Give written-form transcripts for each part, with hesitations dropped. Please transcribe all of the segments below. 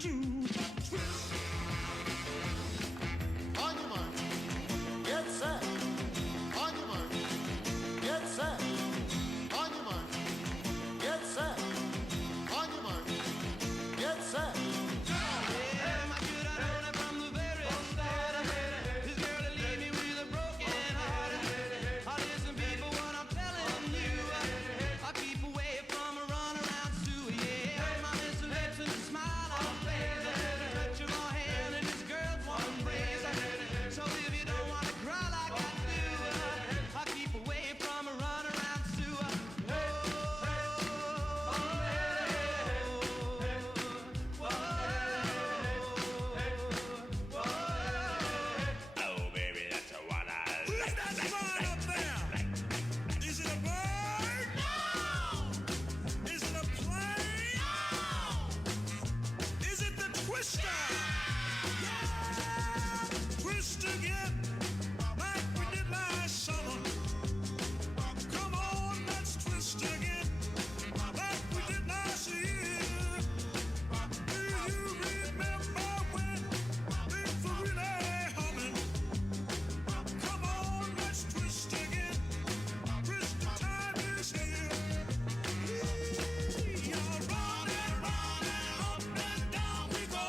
to twist. On your mark, get set. On your mark, get set. On your mark, get set. On your mark, get set. Yeah, my good, I know that from the very start. This girl will leave me with a broken heart. Listen, people, what I'm telling you, I keep away from a run around Sue. Yeah, my lips and lips and a smile on my face. Touch of my hand and this girl's one embrace. So if you don't want to cry like I do, I keep away from a run around Sue. Oh, baby, that's what I Who's that flying up there? Is it a bird? No! Is it a plane? No! Is it the twister? Yeah! Twist again, like we did last summer. Come on, let's twist again, like we did last year. Do you remember when things were really humming? Come on, let's twist again. Twist the time is here. You're running, running, up and down we go.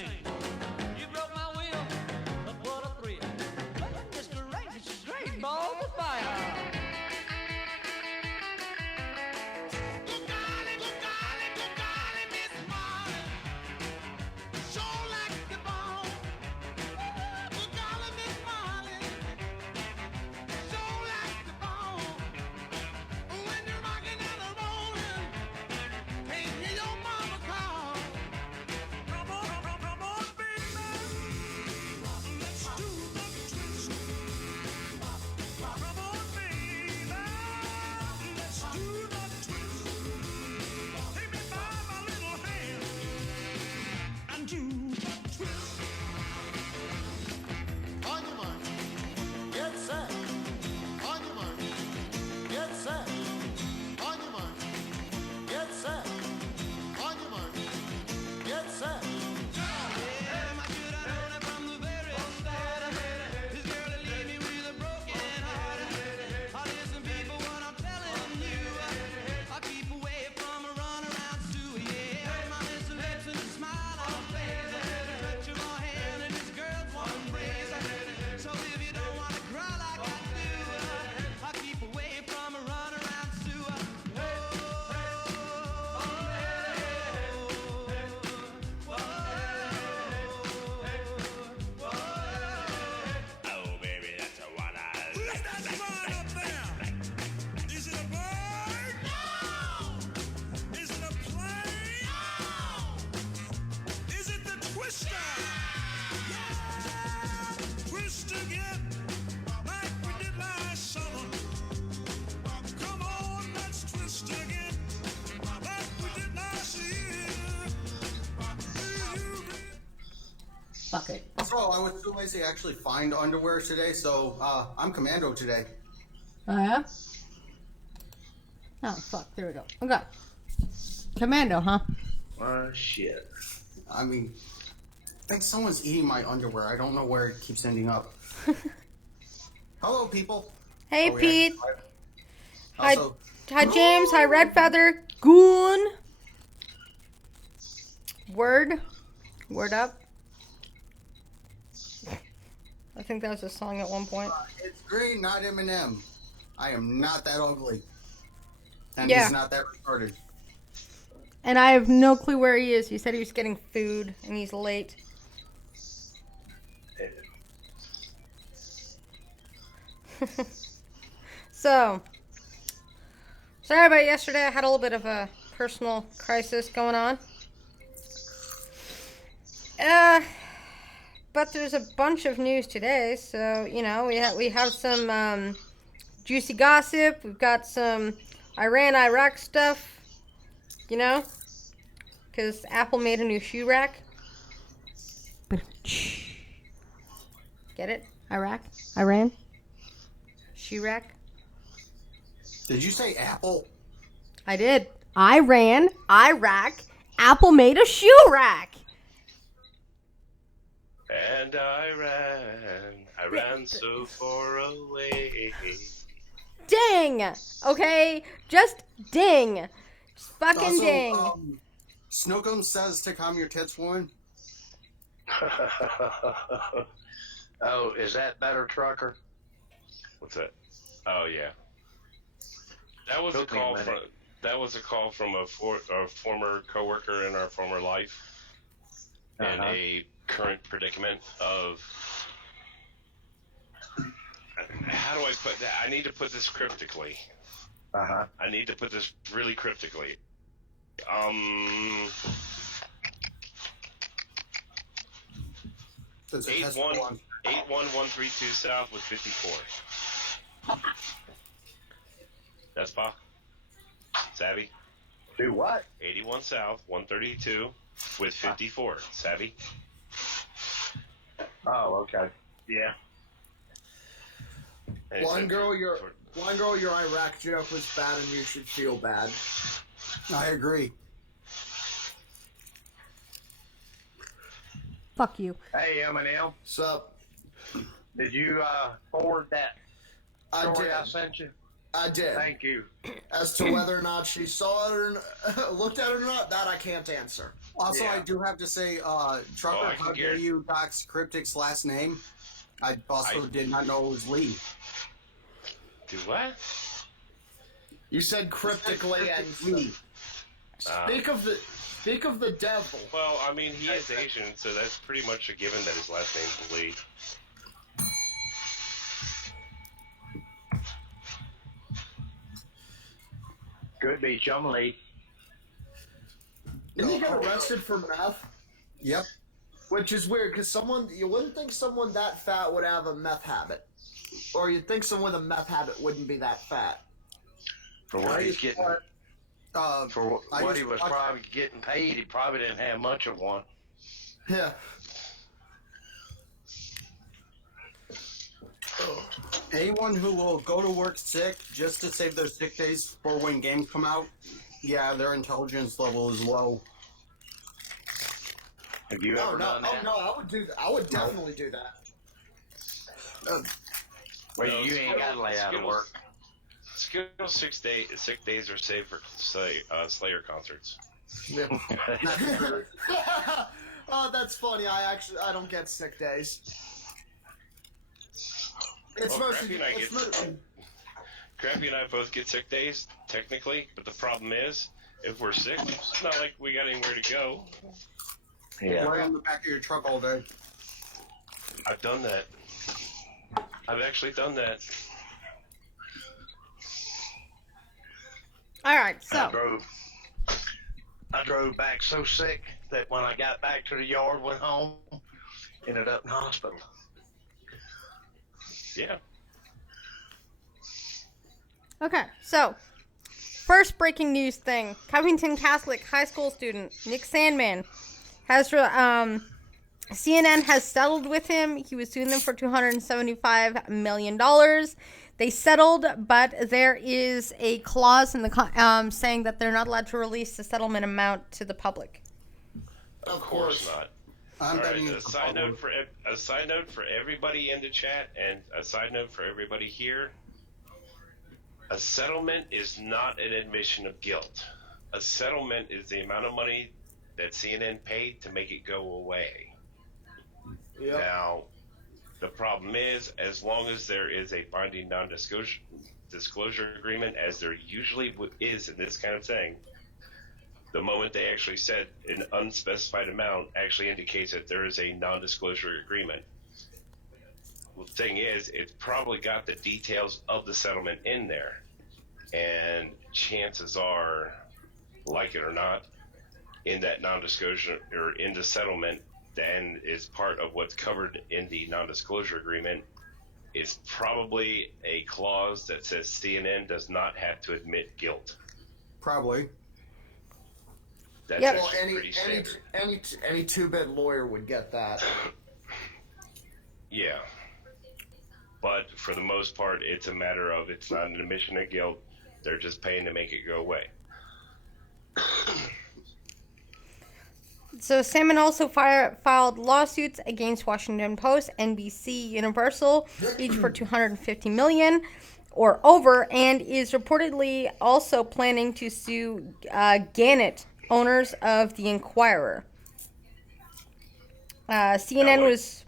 sing. You broke my will, but what a thrill. This is great, this is great, balls of fire. Good golly, Miss Marley. Sure like the ball. Good golly, Miss Marley. Sure like the ball. When you're rocking and a rolling, can't hear your mama call. Come on, baby. Let's do the twist. Come on, baby. Let's do the twist. Take me by my little hand and do the twist. On your mark. Get set. On your mark. Get set. On your mark. Get set. On your mark. Get set. Yeah, my should I known it from the very start. This girl will leave me with a broken heart. Listen, people, what I'm telling you, I'll keep away from a runaround Sue. Yeah, my little lips and a smile on her face. Touch of my hand and this girl's one breeze. So if you don't want to cry like I do, I'll keep away from a runaround Sue. Oh, baby, that's a one I Who's that flying up there? Is it a bird? No. Is it a plane? No. Is it the twister? Yeah. Twist again, like we did last summer. Come on, let's twist again, like we did last year. Fuck it. So I was too lazy to actually find underwear today, so I'm commando today. Oh, yeah? Oh, fuck. There we go. Okay. Commando, huh? shit. I mean, I think someone's eating my underwear. I don't know where it keeps ending up. Hello, people. Hey, Oh, yeah. Pete. Hi, Also, hi, James. Hi, Red Feather. Goon. Word. Word up. I think that was a song at one point. it's green, not M&M. I am not that ugly. And Yeah. he's not that retarded. And I have no clue where he is. He said he was getting food and he's late. So, sorry about yesterday. I had a little bit of a personal crisis going on. But there's a bunch of news today, so you know we have some juicy gossip. We've got some Iran-Iraq stuff, you know, because Apple made a new shoe rack. Get it? Iraq, Iran, shoe rack. Did you say Apple? I did. Iran, Iraq, Apple made a shoe rack. And I ran so far away. Ding! Okay? Just ding. Just fucking Also, ding. Snookum says to calm your tits, woman. Oh, is that better, trucker? What's that? Oh yeah. That was Took a me a call from minute. a former coworker in our former life in Uh-huh. a current predicament of how do I put that? I need to put this cryptically. Uh-huh. I need to put this really cryptically. Does it test 81132 South with 54. That's Bob. Savvy? Do what? 81 South, 132 with 54. Savvy? Oh, okay. Yeah. And One it's girl, your for- Iraq joke was bad, and you should feel bad. I agree. Fuck you. Hey, M&M, Sup? did you forward that I story did. I sent you? I did. Thank you. As to whether or not she saw it or looked at it or not, that I can't answer. Also, Yeah. I do have to say, Trucker, I can how dare guarantee- you dox Cryptic's last name? I also did not know it was Lee. Do what? You said cryptically and Lee. speak of the devil. Well, I mean, he is Asian, so that's pretty much a given that his last name's Lee. Could be Chumley. Didn't he get arrested for meth? Yep. Which is weird, because you wouldn't think someone that fat would have a meth habit. Or you'd think someone with a meth habit wouldn't be that fat. For what he's getting, for I what used he to was watch- probably getting paid, he probably didn't have much of one. Yeah. Anyone who will go to work sick just to save their sick days for when games come out, yeah, their intelligence level is low. Have you ever done that? No, I would do that. I would definitely do that. Well, No, you ain't got to lay out of work. Skill sick days are saved for Slayer concerts. Yeah. Oh, that's funny. I don't get sick days. It's Well, mostly. Crappy and I both get sick days, technically, but the problem is, if we're sick, it's not like we got anywhere to go. Yeah. Lay on the back of your truck all day. I've done that. I've actually done that. All right, I so drove back so sick that when I got back to the yard, went home, ended up in hospital. Yeah. okay, so first breaking news thing: Covington Catholic high school student Nick Sandman has CNN has settled with him. He was suing them for $275 million. They settled, but there is a clause in the saying that they're not allowed to release the settlement amount to the public. Of course not. I'm All right, betting a it's side public. note for everybody in the chat, and a side note for everybody here. A settlement is not an admission of guilt. A settlement is the amount of money that CNN paid to make it go away. Yep. Now, the problem is, as long as there is a binding non-disclosure agreement, as there usually is in this kind of thing, the moment they actually said an unspecified amount actually indicates that there is a non-disclosure agreement. Well, the thing is, it's probably got the details of the settlement in there, and chances are, like it or not, in that non-disclosure or in the settlement, then is part of what's covered in the non-disclosure agreement. It's probably a clause that says CNN does not have to admit guilt. Probably. That's Yep. Well, actually pretty standard. any two-bit lawyer would get that. Yeah. But for the most part, it's a matter of it's not an admission of guilt. They're just paying to make it go away. So Salmon also filed lawsuits against Washington Post, NBC, Universal, each for $250 million or over, and is reportedly also planning to sue Gannett, owners of the Inquirer. CNN was.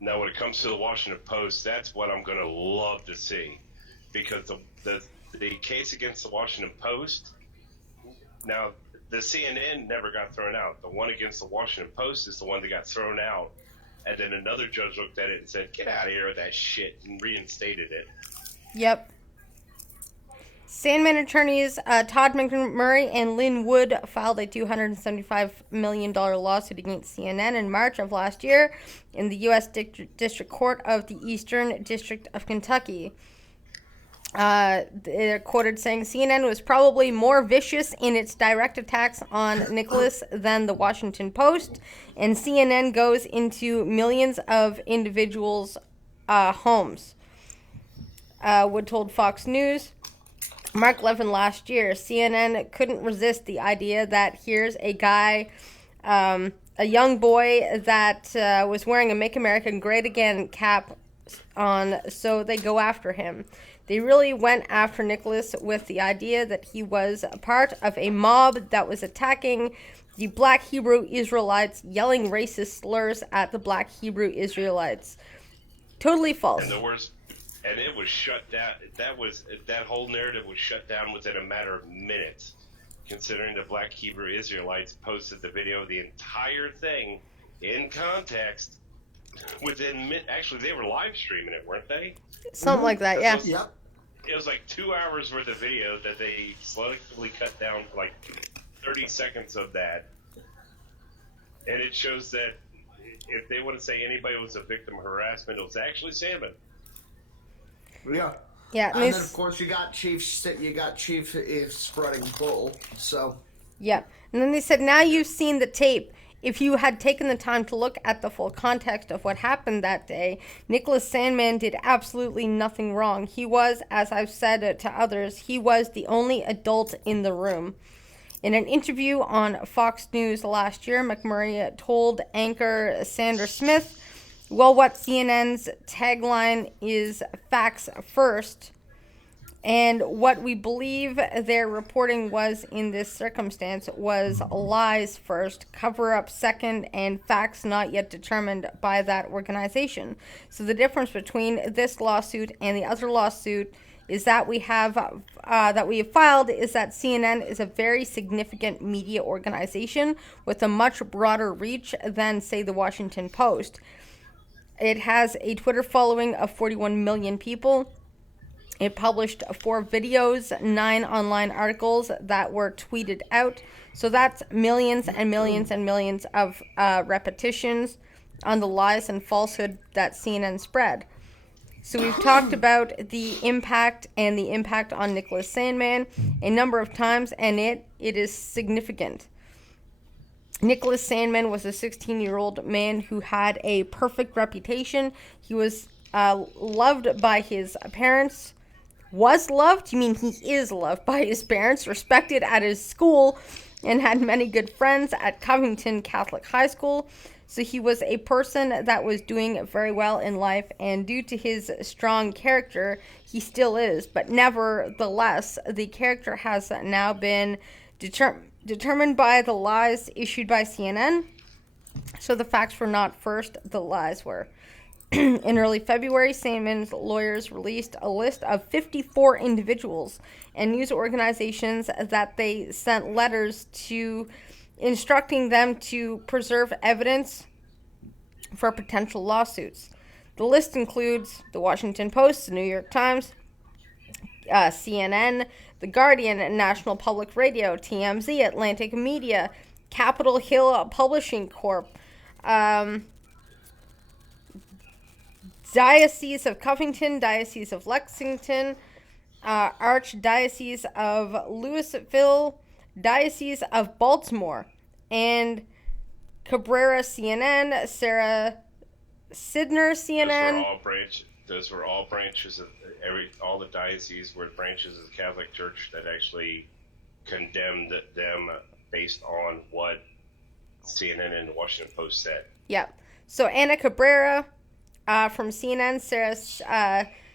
Now, when it comes to the Washington Post, that's what I'm going to love to see, because the case against the Washington Post. Now, the CNN never got thrown out. The one against the Washington Post is the one that got thrown out, and then another judge looked at it and said, "Get out of here with that shit," and reinstated it. Yep. Sandman attorneys Todd McMurray and Lynn Wood filed a $275 million lawsuit against CNN in March of last year in the U.S. District Court of the Eastern District of Kentucky. They're quoted saying CNN was probably more vicious in its direct attacks on Nicholas than the Washington Post, and CNN goes into millions of individuals' homes. Wood told Fox News. Mark Levin last year, CNN couldn't resist the idea that here's a guy, a young boy that was wearing a Make America Great Again cap, so they go after him. They really went after Nicholas with the idea that he was a part of a mob that was attacking the black Hebrew Israelites, yelling racist slurs at the black Hebrew Israelites. Totally false. And the worst, and it was shut down. That whole narrative was shut down within a matter of minutes, considering the black Hebrew Israelites posted the video of the entire thing in context within actually they were live streaming it, weren't they? Something like that, yeah. Yep. It was like 2 hours worth of video that they selectively cut down for like 30 seconds of that. And it shows that if they want to say anybody was a victim of harassment, it was actually Sandman. Yeah. Yeah, And then of course you got Chief spreading bull. So. Yeah, and then they said, now you've seen the tape. If you had taken the time to look at the full context of what happened that day, Nicholas Sandman did absolutely nothing wrong. He was, as I've said to others, he was the only adult in the room. In an interview on Fox News last year, McMurray told anchor Sandra Smith, well, what CNN's tagline is facts first, and what we believe their reporting was in this circumstance was lies first, cover-up second, and facts not yet determined by that organization. So the difference between this lawsuit and the other lawsuit is that we have filed is that CNN is a very significant media organization with a much broader reach than, say, the Washington Post. It has a Twitter following of 41 million people. It published 4 videos, 9 online articles that were tweeted out. So that's millions and millions and millions of repetitions on the lies and falsehood that CNN spread. So we've talked about the impact on Nicholas Sandman a number of times, and it is significant. Nicholas Sandman was a 16-year-old man who had a perfect reputation. He was loved by his parents. Was loved? You mean he is loved by his parents, respected at his school, and had many good friends at Covington Catholic High School. So he was a person that was doing very well in life, and due to his strong character, he still is. But nevertheless, the character has now been determined by the lies issued by CNN. So the facts were not first, the lies were. In early February, Sandman's lawyers released a list of 54 individuals and news organizations that they sent letters to instructing them to preserve evidence for potential lawsuits. The list includes the Washington Post, the New York Times, CNN, The Guardian, National Public Radio, TMZ, Atlantic Media, Capitol Hill Publishing Corp., Diocese of Covington, Diocese of Lexington, Archdiocese of Louisville, Diocese of Baltimore, and Cabrera CNN, Sarah Sidner CNN. Those were all branches of all the dioceses were branches of the Catholic Church that actually condemned them based on what CNN and the Washington Post said. Yeah. So Anna Cabrera from CNN, Sarah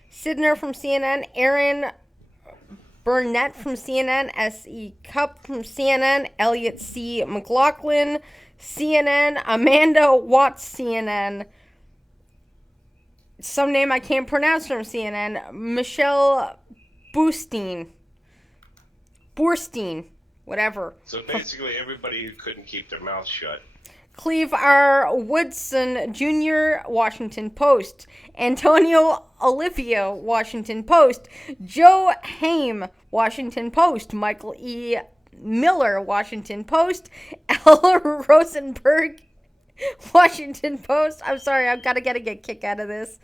Sidner from CNN, Aaron Burnett from CNN, S.E. Cupp from CNN, Elliot C. McLaughlin, CNN, Amanda Watts, CNN, some name I can't pronounce from CNN, Michelle Boorstein, whatever. So basically everybody who couldn't keep their mouth shut. Cleve R. Woodson Jr., Washington Post. Antonio Olivio, Washington Post. Joe Haim, Washington Post. Michael E. Miller, Washington Post. Ella Rosenberg, Washington Post. I'm sorry, I've got to get a kick out of this.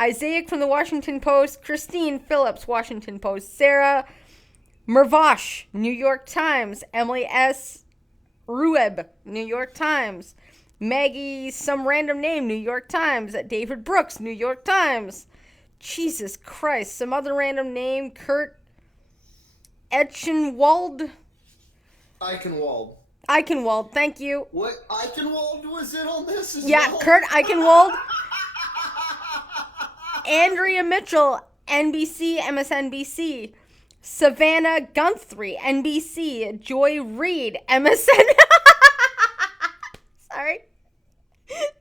Isaac from the Washington Post. Christine Phillips, Washington Post. Sarah Mervosh, New York Times. Emily S. Rueb, New York Times. Maggie, some random name, New York Times. David Brooks, New York Times. Jesus Christ, some other random name. Kurt Eichenwald, thank you. What, Eichenwald was in on this as Yeah, well? Kurt Eichenwald. Andrea Mitchell, NBC, MSNBC. Savannah Guthrie, NBC. Joy Reid, MSN. Sorry.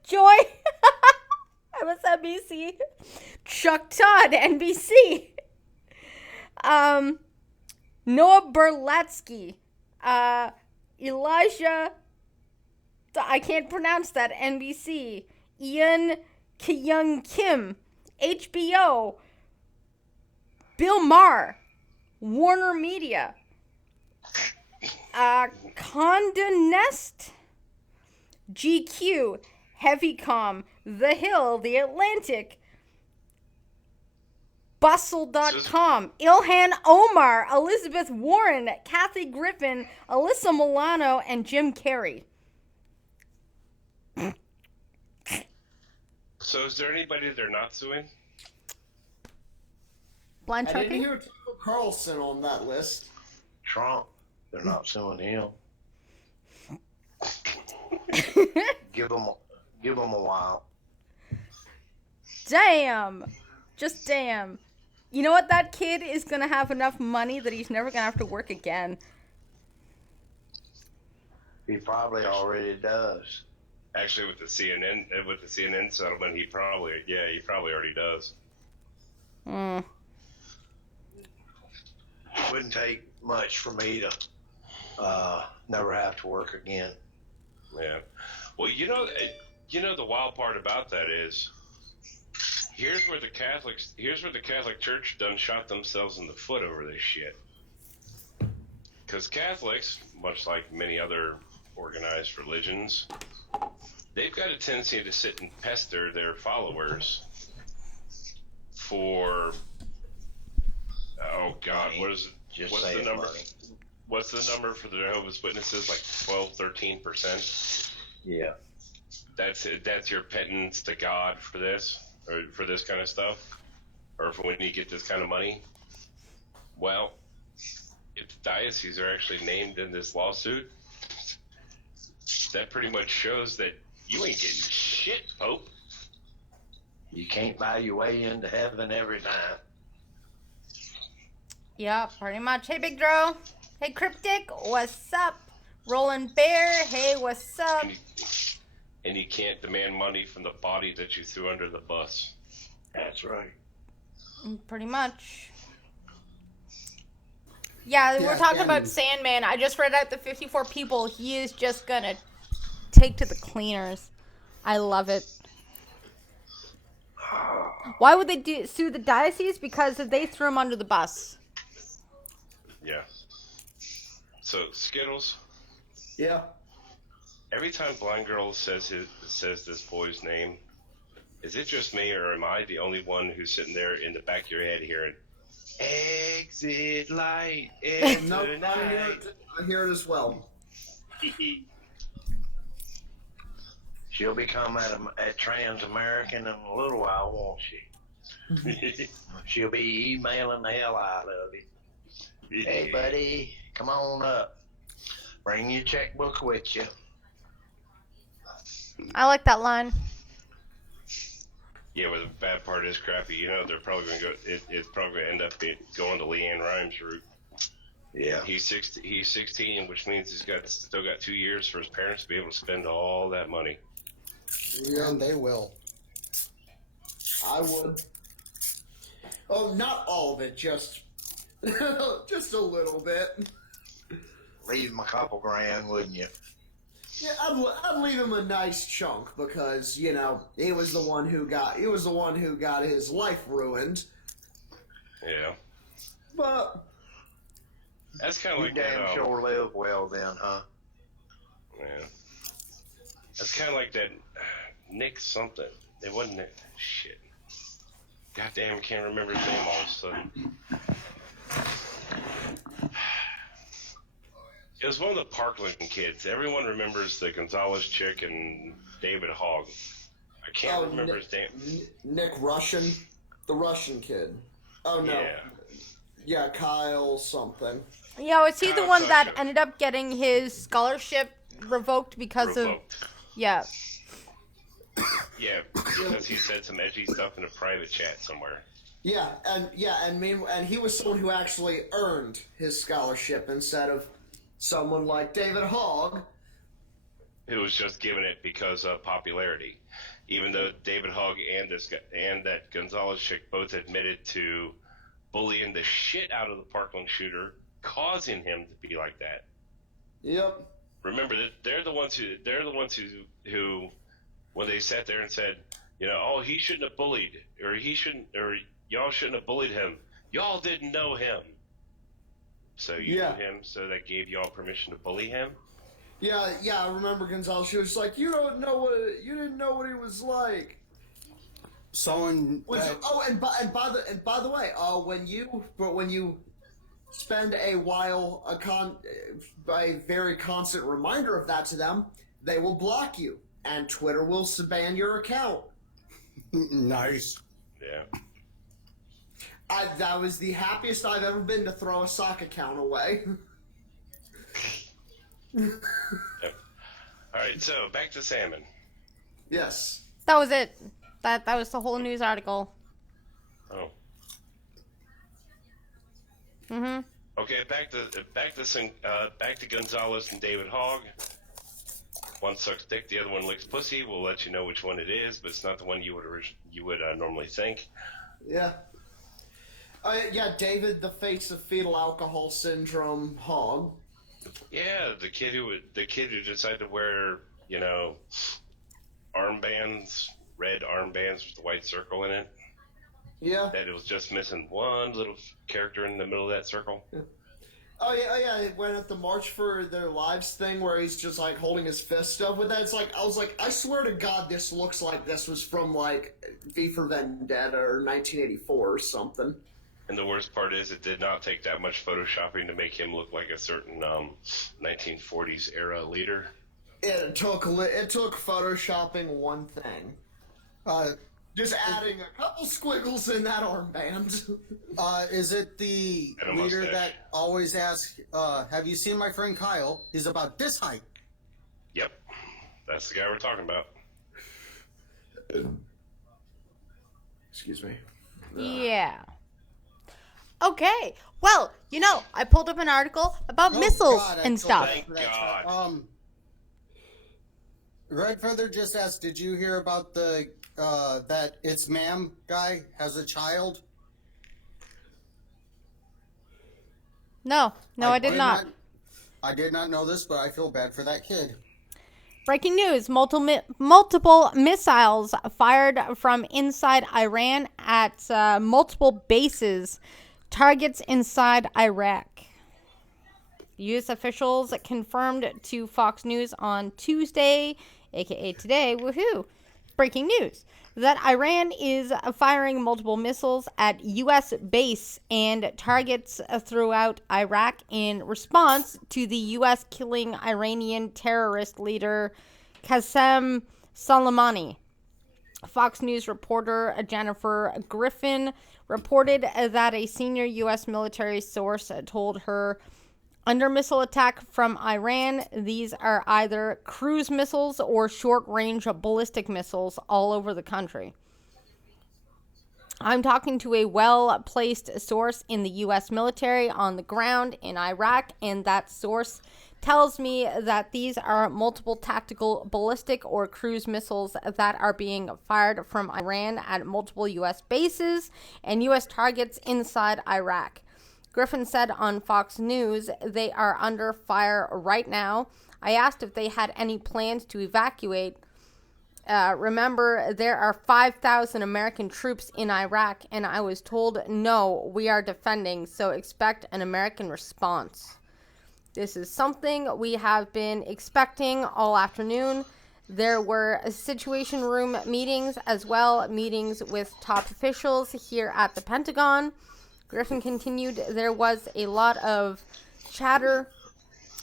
Joy, MSNBC. Chuck Todd, NBC. Noah Berlatsky. Elijah, I can't pronounce that, NBC. Ian Kyung Kim, HBO. Bill Maher, Warner Media. Condé Nast, GQ, Heavycom, The Hill, The Atlantic, Bustle.com, Ilhan Omar, Elizabeth Warren, Kathy Griffin, Alyssa Milano, and Jim Carrey. So is there anybody they're not suing? Blind I didn't Turkey? hear Tucker Carlson on that list. Trump, they're not suing him. Give him a while. Damn. Just damn. You know what? That kid is going to have enough money that he's never going to have to work again. He probably already does. Actually, with the CNN settlement, he probably already does. Wouldn't take much for me to never have to work again. Yeah. Well, you know the wild part about that is, here's where the Catholic Church done shot themselves in the foot over this shit. Because Catholics, much like many other organized religions, they've got a tendency to sit and pester their followers for, oh God, what is it? What's the number? Money. What's the number for the Jehovah's Witnesses? Like 12-13%? Yeah. That's your penance to God for this, or for this kind of stuff, or for when you get this kind of money. Well, if the dioceses are actually named in this lawsuit, that pretty much shows that you ain't getting shit, Pope. You can't buy your way into heaven every time. Yeah, pretty much. Hey, Big Dro. Hey, Cryptic. What's up? Roland Bear. Hey, what's up? And you can't demand money from the body that you threw under the bus. That's right. Pretty much. Yeah, we're talking about Sandman. I just read out the 54 people he is just gonna take to the cleaners. I love it. Why would they sue the diocese? Because they threw him under the bus. Yeah. So, Skittles, Yeah. every time Blind Girl says this boy's name, is it just me, or am I the only one who's sitting there in the back of your head hearing, exit light, exit No, light? I hear it as well. She'll become a trans-American in a little while, won't she? She'll be emailing the hell out of you. Hey, buddy, come on up. Bring your checkbook with you. I like that line. Yeah, well, the bad part is, Crappy, you know, they're probably going to go, it's probably going to end up going to Leanne Rimes' route. Yeah. He's 16, which means he's still got 2 years for his parents to be able to spend all that money. Yeah, and they will. I would. Oh, not all of it, just just a little bit. Leave him a couple grand, wouldn't you? Yeah, I'd leave him a nice chunk because he was the one who got his life ruined. Yeah. But That's kind of You like damn that. sure live well then, huh? Yeah. That's kind of like that Nick something. It wasn't Nick. Shit. Goddamn, can't remember his name all of a sudden. It was one of the Parkland kids. Everyone remembers the Gonzalez chick and David Hogg. I can't remember his name. Nick Russian, the Russian kid. Oh no. Yeah. Yeah, Kyle something. Yeah, was he the Kyle one that Sasha. ended up getting his scholarship revoked because of... Revoked. Yeah. Yeah, because he said some edgy stuff in a private chat somewhere. And he was someone who actually earned his scholarship instead of someone like David Hogg. Who was just given it because of popularity. Even though David Hogg and that Gonzalez chick both admitted to bullying the shit out of the Parkland shooter, causing him to be like that. Yep. Remember that they're the ones who when they sat there and said, oh, he shouldn't have bullied, or y'all shouldn't have bullied him. Y'all didn't know him. So you knew him, so that gave y'all permission to bully him? Yeah, I remember Gonzalez. She was like, you didn't know what he was like. Someone. And by the way, when you spend a while a very constant reminder of that to them, they will block you, and Twitter will ban your account. Nice. Yeah. That was the happiest I've ever been to throw a sock account away. All right, so back to salmon. Yes. That was it. That was the whole news article. Oh. Mhm. Okay, back to Gonzalez and David Hogg. One sucks dick, the other one licks pussy. We'll let you know which one it is, but it's not the one you would normally think. Yeah. David, the face of fetal alcohol syndrome, Hogg. Yeah, the kid who decided to wear, armbands, red armbands with the white circle in it. Yeah. That it was just missing one little character in the middle of that circle. Yeah. Oh yeah, it went at the March for Their Lives thing where he's just like holding his fist up with that. It's like I was like, I swear to God, this looks like this was from like V for Vendetta or 1984 or something. And the worst part is, it did not take that much photoshopping to make him look like a certain 1940s era leader. It took photoshopping one thing. Just adding a couple squiggles in that armband. Is it the leader that always asks, have you seen my friend Kyle? He's about this height. Yep. That's the guy we're talking about. Excuse me. Yeah. Okay. Well, I pulled up an article about missiles and stuff. Thank God. Red Feather just asked, did you hear about the that It's Ma'am guy has a child? No, I did not. I did not know this, but I feel bad for that kid. Breaking news, multiple missiles fired from inside Iran at multiple bases, targets inside Iraq. U.S. officials confirmed to Fox News on Tuesday, aka today, woohoo, breaking news, that Iran is firing multiple missiles at U.S. base and targets throughout Iraq in response to the U.S. killing Iranian terrorist leader Qasem Soleimani. Fox News reporter Jennifer Griffin reported that a senior U.S. military source told her, under missile attack from Iran, these are either cruise missiles or short-range ballistic missiles all over the country. I'm talking to a well-placed source in the U.S. military on the ground in Iraq, and that source tells me that these are multiple tactical ballistic or cruise missiles that are being fired from Iran at multiple U.S. bases and U.S. targets inside Iraq. Griffin said on Fox News, they are under fire right now. I asked if they had any plans to evacuate. Remember, there are 5,000 American troops in Iraq, and I was told, no, we are defending, so expect an American response. This is something we have been expecting all afternoon. There were situation room meetings as well, meetings with top officials here at the Pentagon. Griffin continued, there was a lot of chatter.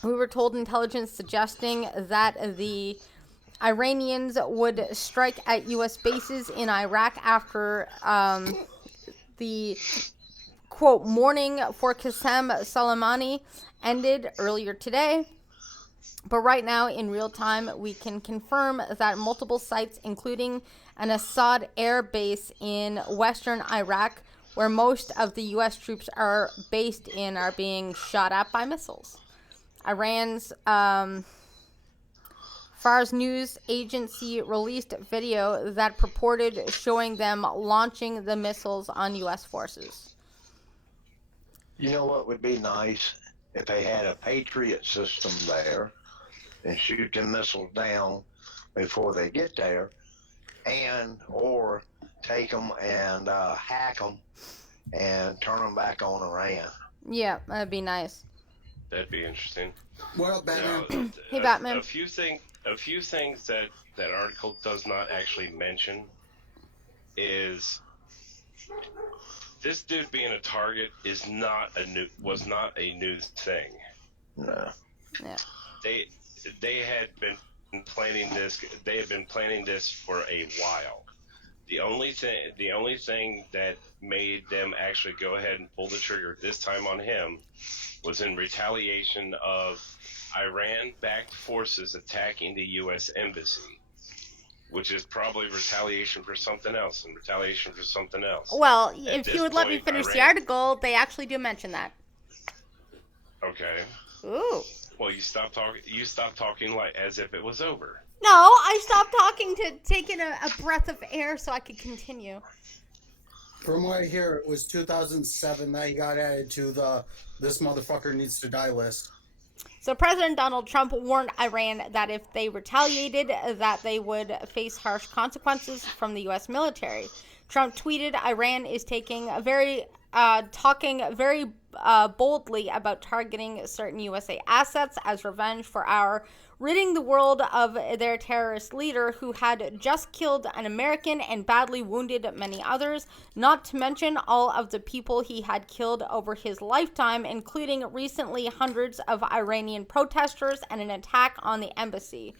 We were told intelligence suggesting that the Iranians would strike at U.S. bases in Iraq after the, quote, mourning for Qasem Soleimani ended earlier today. But right now, in real time, we can confirm that multiple sites, including an Assad air base in western Iraq, where most of the U.S. troops are based in, are being shot at by missiles. Iran's Fars news agency released video that purported showing them launching the missiles on U.S. forces. You know what would be nice? If they had a Patriot system there and shoot the missiles down before they get there, and or take them and hack them and turn them back on Iran. Yeah, that'd be nice. That'd be interesting. What up, Batman? Now, Hey, Batman. A few things that article does not actually mention is this dude being a target was not a new thing. No. Yeah. They had been planning this. They had been planning this for a while. The only thing that made them actually go ahead and pull the trigger this time on him was in retaliation of Iran-backed forces attacking the U.S. Embassy, which is probably retaliation for something else and retaliation for something else. Well, At if this you would let me point, finish the Iran- article, they actually do mention that. Okay. Ooh. Well, you stop talking like as if it was over. No, I stopped talking to take in a breath of air so I could continue. From what I hear, it was 2007 that he got added to the "this motherfucker needs to die" list. So President Donald Trump warned Iran that if they retaliated, that they would face harsh consequences from the U.S. military. Trump tweeted, "Iran is talking very boldly about targeting certain USA assets as revenge for our ridding the world of their terrorist leader who had just killed an American and badly wounded many others, not to mention all of the people he had killed over his lifetime, including recently hundreds of Iranian protesters and an attack on the embassy.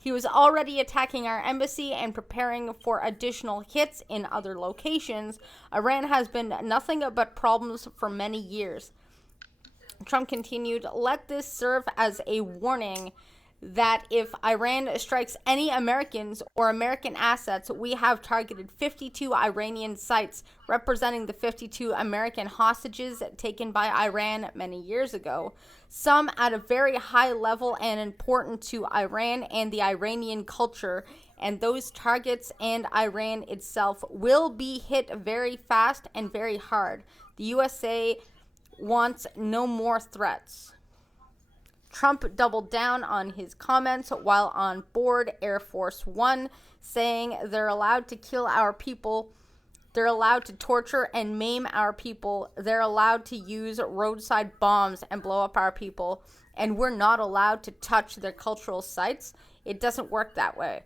He was already attacking our embassy and preparing for additional hits in other locations. Iran has been nothing but problems for many years." Trump continued, "Let this serve as a warning that if Iran strikes any Americans or American assets, we have targeted 52 Iranian sites representing the 52 American hostages taken by Iran many years ago, some at a very high level and important to Iran and the Iranian culture, and those targets and Iran itself will be hit very fast and very hard. The USA wants no more threats." Trump doubled down on his comments while on board Air Force One, saying they're allowed to kill our people, they're allowed to torture and maim our people, they're allowed to use roadside bombs and blow up our people, and we're not allowed to touch their cultural sites. It doesn't work that way.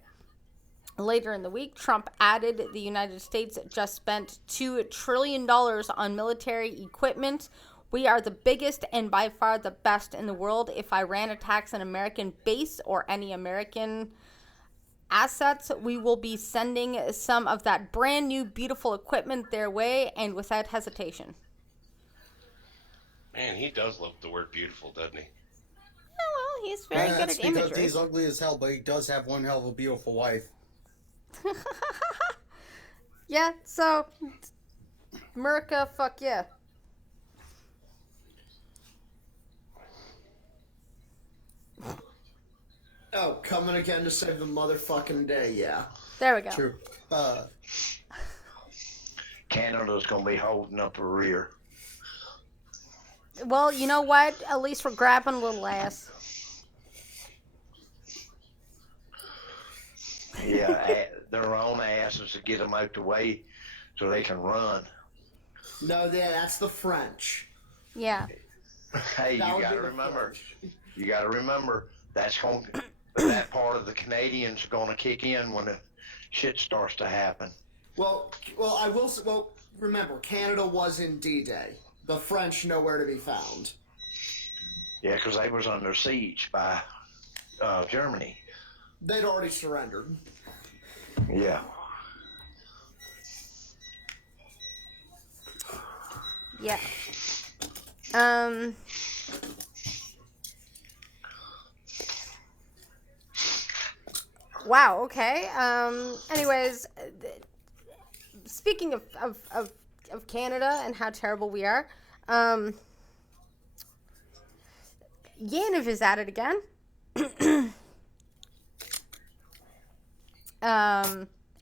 Later in the week, Trump added the United States just spent $2 trillion on military equipment. "We are the biggest and by far the best in the world. If Iran attacks an American base or any American assets, we will be sending some of that brand new beautiful equipment their way and without hesitation." Man, he does love the word beautiful, doesn't he? Oh, well, he's very good That's at because imagery. he's ugly as hell, but he does have one hell of a beautiful wife. Yeah, so America, fuck yeah. Oh, coming again to save the motherfucking day, yeah. There we go. True. Canada's going to be holding up the rear. Well, you know what? At least we're grabbing a little ass. Yeah, their own asses to get them out the way so they can run. No, yeah, that's the French. Yeah. Hey, That you would got be to the remember. French. You got to remember that's going. That part of the Canadians are going to kick in when the shit starts to happen. Well, I will. Well, remember, Canada was in D-Day. The French nowhere to be found. Yeah, because they was under siege by Germany. They'd already surrendered. Yeah. Yeah. Wow. Okay. Anyways, speaking of Canada and how terrible we are, Yaniv is at it again.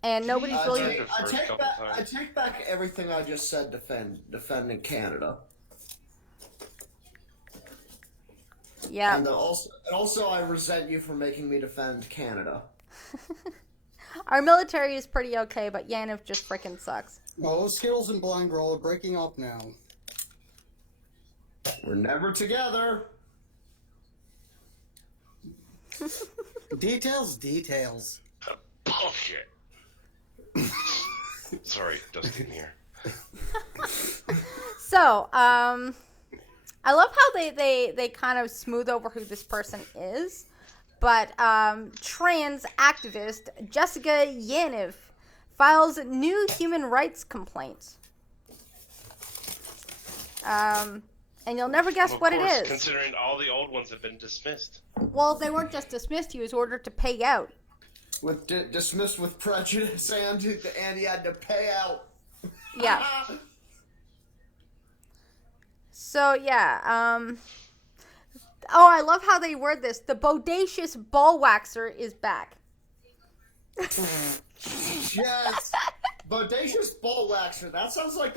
And nobody's really. I take back everything I just said. Defending Canada. Yeah. And also, I resent you for making me defend Canada. Our military is pretty okay, but Yaniv just freaking sucks. Well, Skittles and Blind Girl are breaking up now. We're never together. Details. Bullshit. Sorry, Dustin here. So, I love how they kind of smooth over who this person is. But trans activist Jessica Yaniv files new human rights complaint. And you'll never guess what it is. Considering all the old ones have been dismissed. Well, they weren't just dismissed. He was ordered to pay out. With dismissed with prejudice, and he had to pay out. Yeah. So, yeah. Oh, I love how they word this. The bodacious ball waxer is back. Yes. Bodacious ball waxer. That sounds like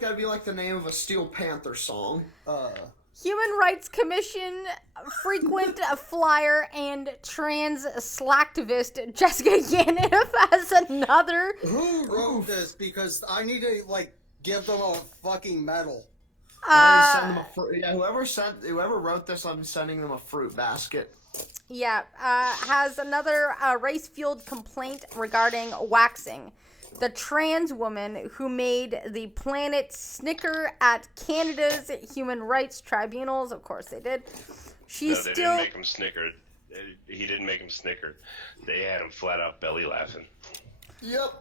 that'd be like the name of a Steel Panther song. Human Rights Commission frequent flyer and trans slacktivist Jessica Yaniv has another. Who wrote this? Because I need to give them a fucking medal. Whoever wrote this, I'm sending them a fruit basket. Yeah, has another race-fueled complaint regarding waxing. The trans woman who made the planet snicker at Canada's human rights tribunals, of course they did. They didn't make him snicker. He didn't make him snicker. They had him flat out belly laughing. Yep.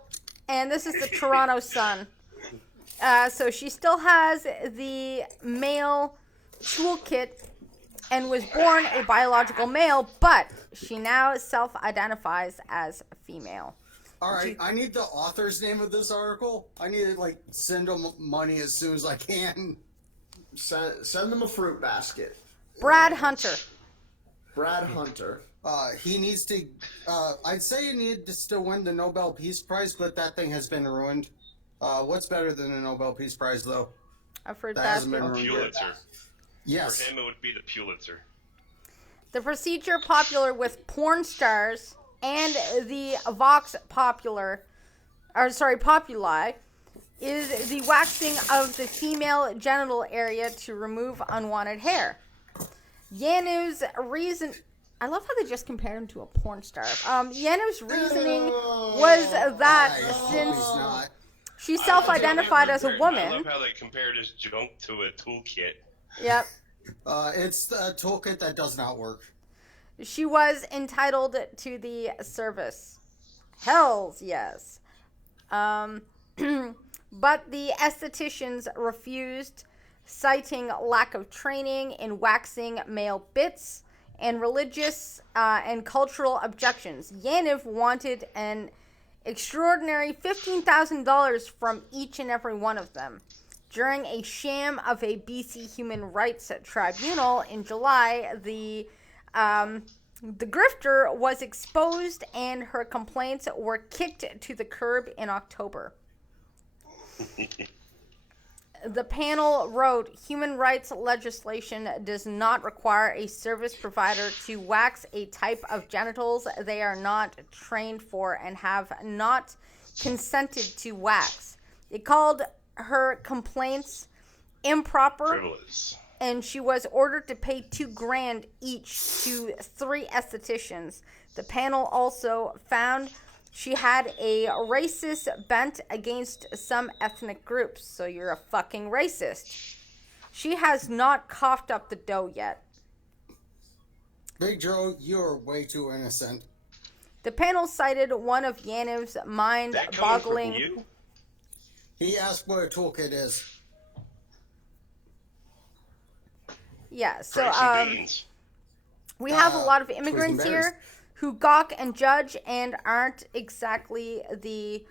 And this is the Toronto Sun. So she still has the male toolkit and was born a biological male, but she now self-identifies as female. All right, I need the author's name of this article. I need to send them money as soon as I can. Send them a fruit basket. Brad Hunter. He needs to. I'd say he needed to still win the Nobel Peace Prize, but that thing has been ruined. What's better than the Nobel Peace Prize, though? A fruit that hasn't basket. been ruined. Pulitzer. Yes. For him, it would be the Pulitzer. The procedure popular with porn stars and the Vox populi is the waxing of the female genital area to remove unwanted hair. Yaniv's reason... I love how they just compared him to a porn star. Yaniv's reasoning was that since she self-identified as a woman... I love how they compared his junk to a toolkit. Yep. It's a toolkit that does not work. She was entitled to the service. Hells yes. But the estheticians refused, citing lack of training in waxing male bits and religious and cultural objections. Yaniv wanted an extraordinary $15,000 from each and every one of them. During a sham of a BC Human Rights Tribunal in July, the grifter was exposed and her complaints were kicked to the curb in October. The panel wrote, human rights legislation does not require a service provider to wax a type of genitals they are not trained for and have not consented to wax. It called her complaints improper. Frivolous. And she was ordered to pay $2,000 each to 3 estheticians. The panel also found she had a racist bent against some ethnic groups. So you're a fucking racist. She has not coughed up the dough yet. Big Joe, you're way too innocent. The panel cited one of Yaniv's mind-boggling... He asked what a toolkit is. Yeah, so we have a lot of immigrants here who gawk and judge and aren't exactly the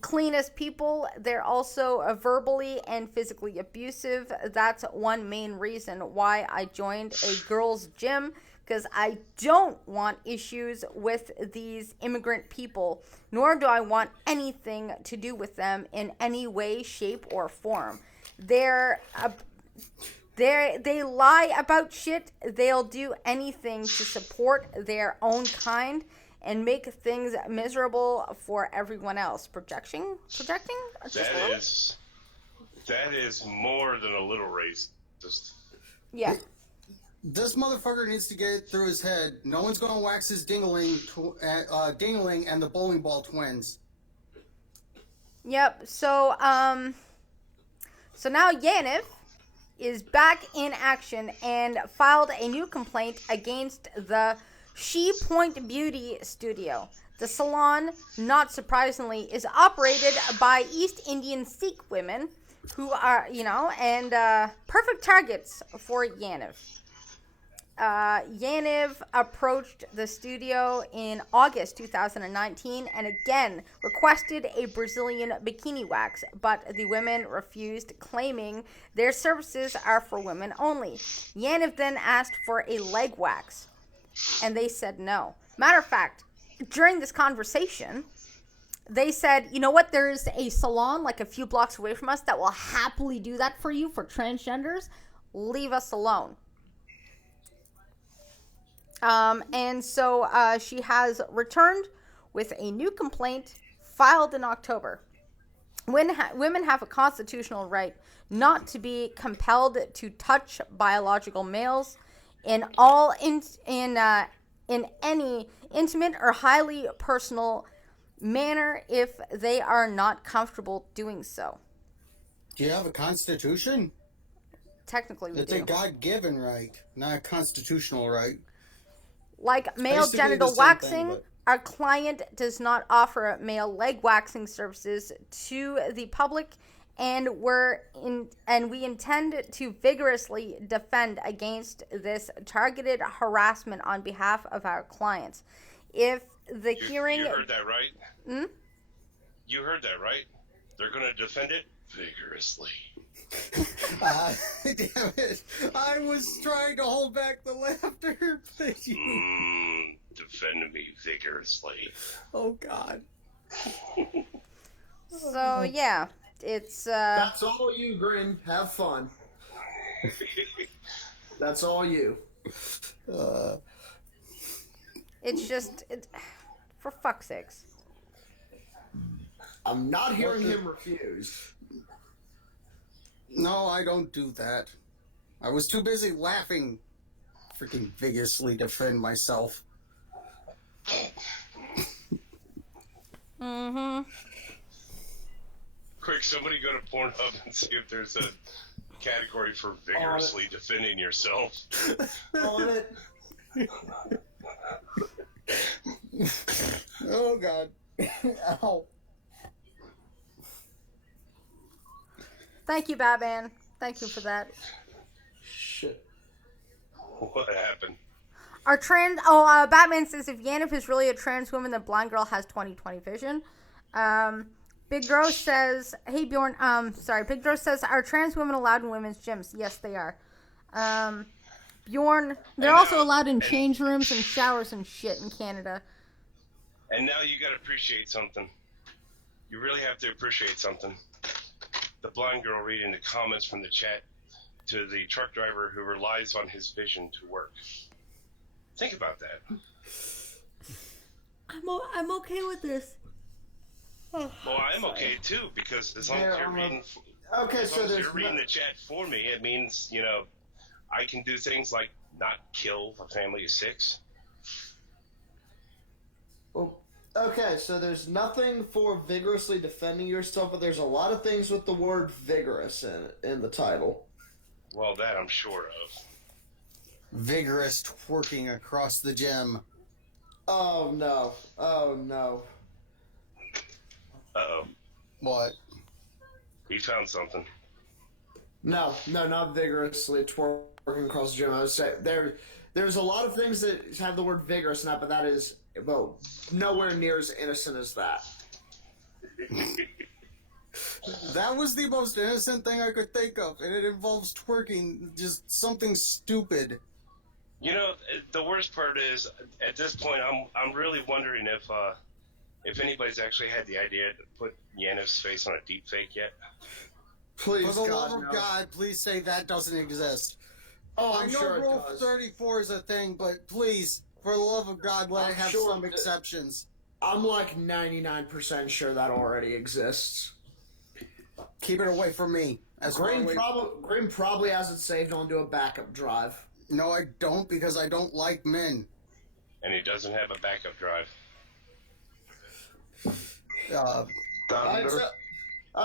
cleanest people. They're also verbally and physically abusive. That's one main reason why I joined a girls' gym, because I don't want issues with these immigrant people, nor do I want anything to do with them in any way, shape, or form. They lie about shit. They'll do anything to support their own kind and make things miserable for everyone else. Projecting? Just a little? That is more than a little racist. Yeah. This motherfucker needs to get it through his head. No one's gonna wax his dingling and the bowling ball twins. Yep. So now Yaniv is back in action and filed a new complaint against the She Point Beauty Studio. The salon, not surprisingly, is operated by East Indian Sikh women who are, perfect targets for Yaniv. Yaniv approached the studio in August 2019 and again requested a Brazilian bikini wax, but the women refused, claiming their services are for women only. Yaniv then asked for a leg wax, and they said no. Matter of fact, during this conversation, they said, you know what, there's a salon like a few blocks away from us that will happily do that for you for transgenders. Leave us alone. And so she has returned with a new complaint filed in October. Women have a constitutional right not to be compelled to touch biological males in any intimate or highly personal manner if they are not comfortable doing so. Do you have a constitution? Technically, we It's do. a God-given right, not a constitutional right. Like male Basically genital the same waxing, thing, but- our client does not offer male leg waxing services to the public, and we intend to vigorously defend against this targeted harassment on behalf of our clients. If the hearing... You heard that right? You heard that right? They're going to defend it vigorously. Damn it. I was trying to hold back the laughter, but you... Defend me vigorously. Oh, God. So, yeah, it's... That's all you, Grin. Have fun. That's all you. It's just... for fuck's sakes. I'm not hearing him refuse. No, I don't do that. I was too busy laughing. Freaking vigorously defend myself. Quick, somebody go to Pornhub and see if there's a category for vigorously defending yourself. On it. Oh, God. Ow. Thank you, Batman. Thank you for that. Shit. What happened? Batman says if Yaniv is really a trans woman, then Blind Girl has 20/20 vision. Big Bro says, hey Bjorn, Big Bro says, are trans women allowed in women's gyms? Yes, they are. Bjorn, they're also allowed in change rooms and showers and shit in Canada. And now you gotta appreciate something. You really have to appreciate something. The blind girl reading the comments from the chat to the truck driver who relies on his vision to work. Think about that. I'm okay with this. Well, I'm okay too, because as long as you're reading, Okay, as so long as there's you're reading the chat for me, it means, I can do things like not kill a family of 6. Well, okay, so there's nothing for vigorously defending yourself, but there's a lot of things with the word vigorous in the title. Well, that I'm sure of. Vigorous twerking across the gym. Oh no. Oh no. Uh-oh. What? He found something. No, not vigorously twerking across the gym. I would say there's a lot of things that have the word vigorous in that, but that is, well, nowhere near as innocent as that. That was the most innocent thing I could think of, and it involves twerking, just something stupid. You know, the worst part is, at this point, I'm really wondering if anybody's actually had the idea to put Yanniv's face on a deep fake yet. Please, For the God, love of no. God, please say that doesn't exist. Oh, I I'm know sure it Rule does. 34 is a thing, but please, for the love of God, let I'm it have sure some that- exceptions. I'm like 99% sure that already exists. Keep it away from me. Green probably has it saved onto a backup drive. No, I don't, because I don't like men. And he doesn't have a backup drive. Thunder.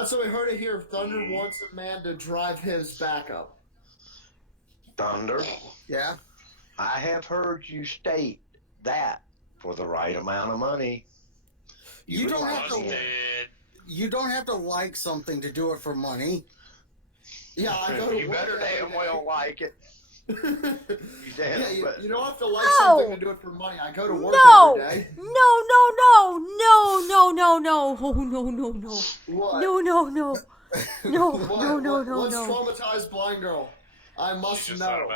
So we heard it here. Thunder wants a man to drive his backup. Thunder. Yeah? I have heard you state that for the right amount of money. You don't have to. Busted. You don't have to like something to do it for money. Yeah, I go to You work better every damn day. well like it. You damn Yeah, well. you don't have to like No. something to do it for money. I go to work No, every day. no, no, no, no, no, no, no, oh, no, no, no, What? no, no, no, no, What? no, no, no, What's no. traumatized blind girl? I must She know.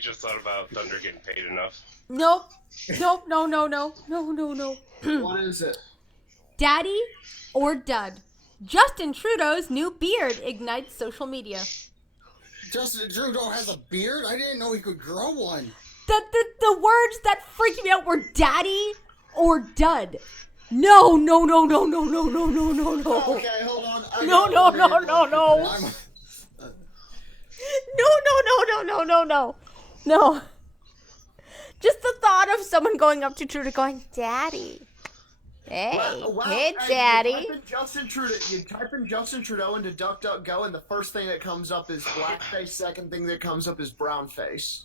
just thought about Thunder getting paid enough. Nope, nope, no, no, no, no, no, no. What is it? Daddy or dud? Justin Trudeau's new beard ignites social media. Justin Trudeau has a beard? I didn't know he could grow one. The words that freaked me out were daddy or dud. No, no, no, no, no, no, no, no, no, no. Okay, hold on. No, no, no, no, no. I'm, No, no, no, no, no, no, no. No. Just the thought of someone going up to Trudeau going, Daddy. Hey, hey, Daddy. You type in Justin Trudeau into DuckDuckGo, and the first thing that comes up is blackface. Second thing that comes up is brownface.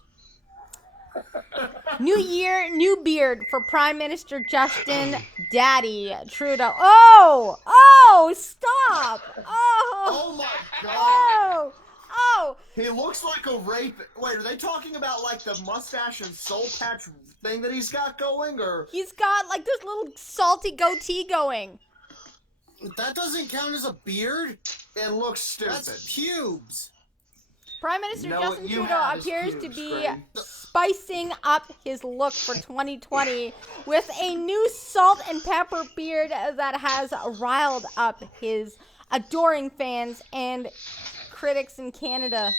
New year, new beard for Prime Minister Justin Daddy Trudeau. Oh, stop. Oh my God! Oh. He looks like a rape. Wait, are they talking about like the mustache and soul patch thing that he's got going, or? He's got like this little salty goatee going. that doesn't count as a beard? It looks stupid. That's pubes. Prime Minister No, Justin you Trudeau have his appears to pubes, be Graham. spicing up his look for 2020 with a new salt and pepper beard that has riled up his adoring fans and critics in Canada.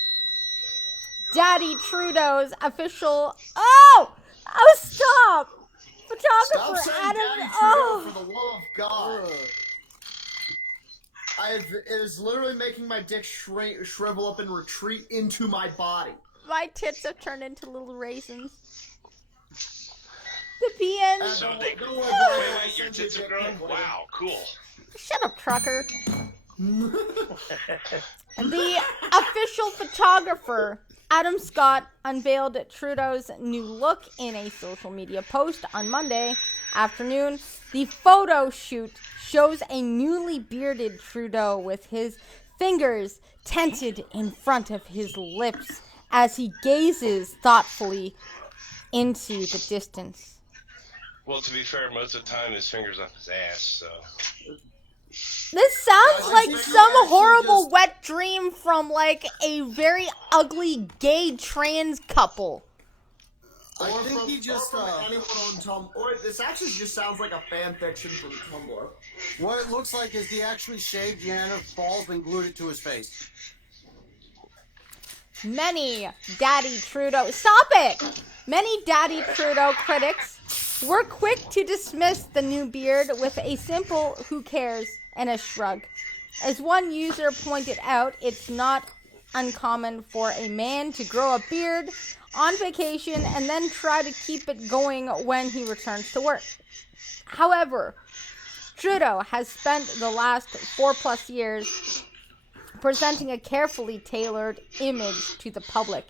Daddy Trudeau's official... Oh, stop! Stop Photographer saying Adam... Daddy Trudeau, Oh, for the love of God. It is literally making my dick shrivel up and retreat into my body. my tits have turned into little raisins. The PN... So Don't they, worry, Brian, wait, your I'll send you tits a have dick grown? pic later. Wow, cool. Shut up, trucker. The official photographer, Adam Scott, unveiled Trudeau's new look in a social media post on Monday afternoon. The photo shoot shows a newly bearded Trudeau with his fingers tented in front of his lips as he gazes thoughtfully into the distance. Well, to be fair, most of the time his finger's up his ass, so... This sounds I like think some he actually horrible just- wet dream from like a very ugly gay trans couple. I Or think from- he just, or from anyone on Tumblr. Or this actually just sounds like a fan fiction from Tumblr. what it looks like is he actually shaved Yanniv's balls and glued it to his face. Many Daddy Trudeau, stop it! Many Daddy Trudeau critics were quick to dismiss the new beard with a simple "who cares" and a shrug. As one user pointed out, it's not uncommon for a man to grow a beard on vacation and then try to keep it going when he returns to work. However, Trudeau has spent the last 4+ years presenting a carefully tailored image to the public.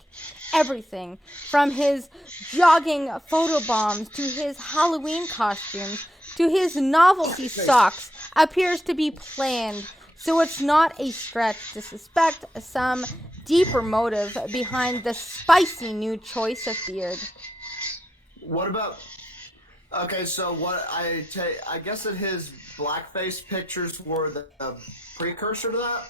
Everything from his jogging photobombs to his Halloween costumes to his novelty socks appears to be planned So it's not a stretch to suspect some deeper motive behind the spicy new choice of beard. What about? Okay, so what I guess that his blackface pictures were the precursor to that.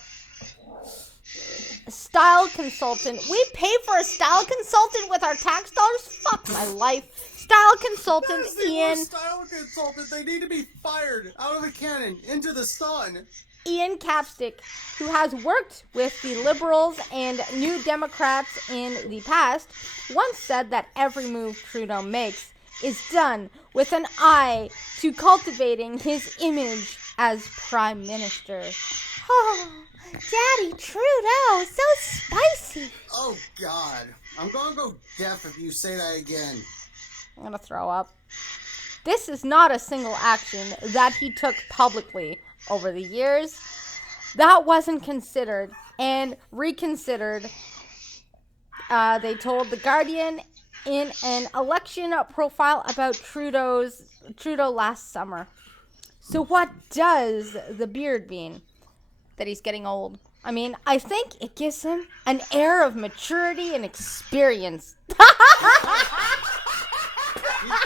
Style consultant. We pay for a style consultant with our tax dollars? Fuck my life. Style consultant That's the Ian. worst style consultant. They need to be fired out of a cannon into the sun. Ian Capstick, who has worked with the Liberals and New Democrats in the past, once said that every move Trudeau makes is done with an eye to cultivating his image as Prime Minister. Oh, Daddy Trudeau, so spicy. Oh, God. I'm going to go deaf if you say that again. I'm going to throw up. This is not a single action that he took publicly over the years. That wasn't considered and reconsidered, they told The Guardian in an election profile about Trudeau last summer. So what does the beard mean? That he's getting old. I mean, I think it gives him an air of maturity and experience. He's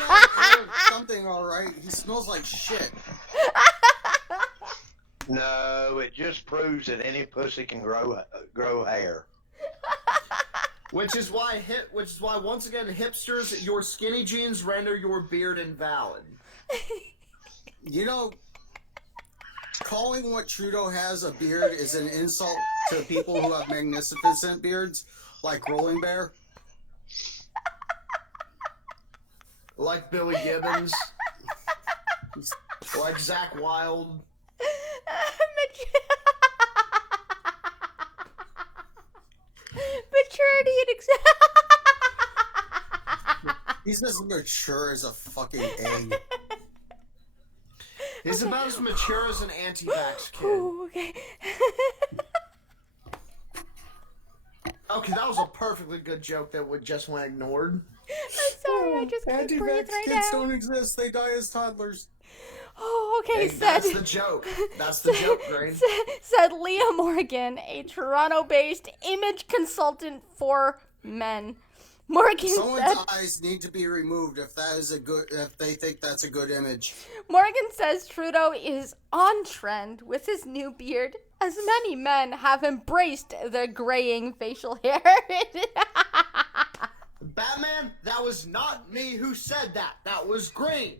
got something all right. He smells like shit. No, it just proves that any pussy can grow hair. Which is why once again, hipsters, your skinny jeans render your beard invalid. You know, calling what Trudeau has a beard is an insult to people who have magnificent beards, like Rolling Bear. Like Billy Gibbons. Like Zach Wilde. Maturity and He's as mature as a fucking egg. He's about as mature as an anti-vax kid. Ooh, okay. Okay, that was a perfectly good joke that just went ignored. I'm sorry, I just can't breathe Anti-vax right kids now. don't exist. They die as toddlers. Oh, okay, Hey, that's the joke. That's the joke, Green. said Leah Morgan, a Toronto-based image consultant for men. Morgan Someone's said, eyes need to be removed if they think that's a good image. Morgan says Trudeau is on trend with his new beard, as many men have embraced the graying facial hair. Batman, that was not me who said that. That was Green.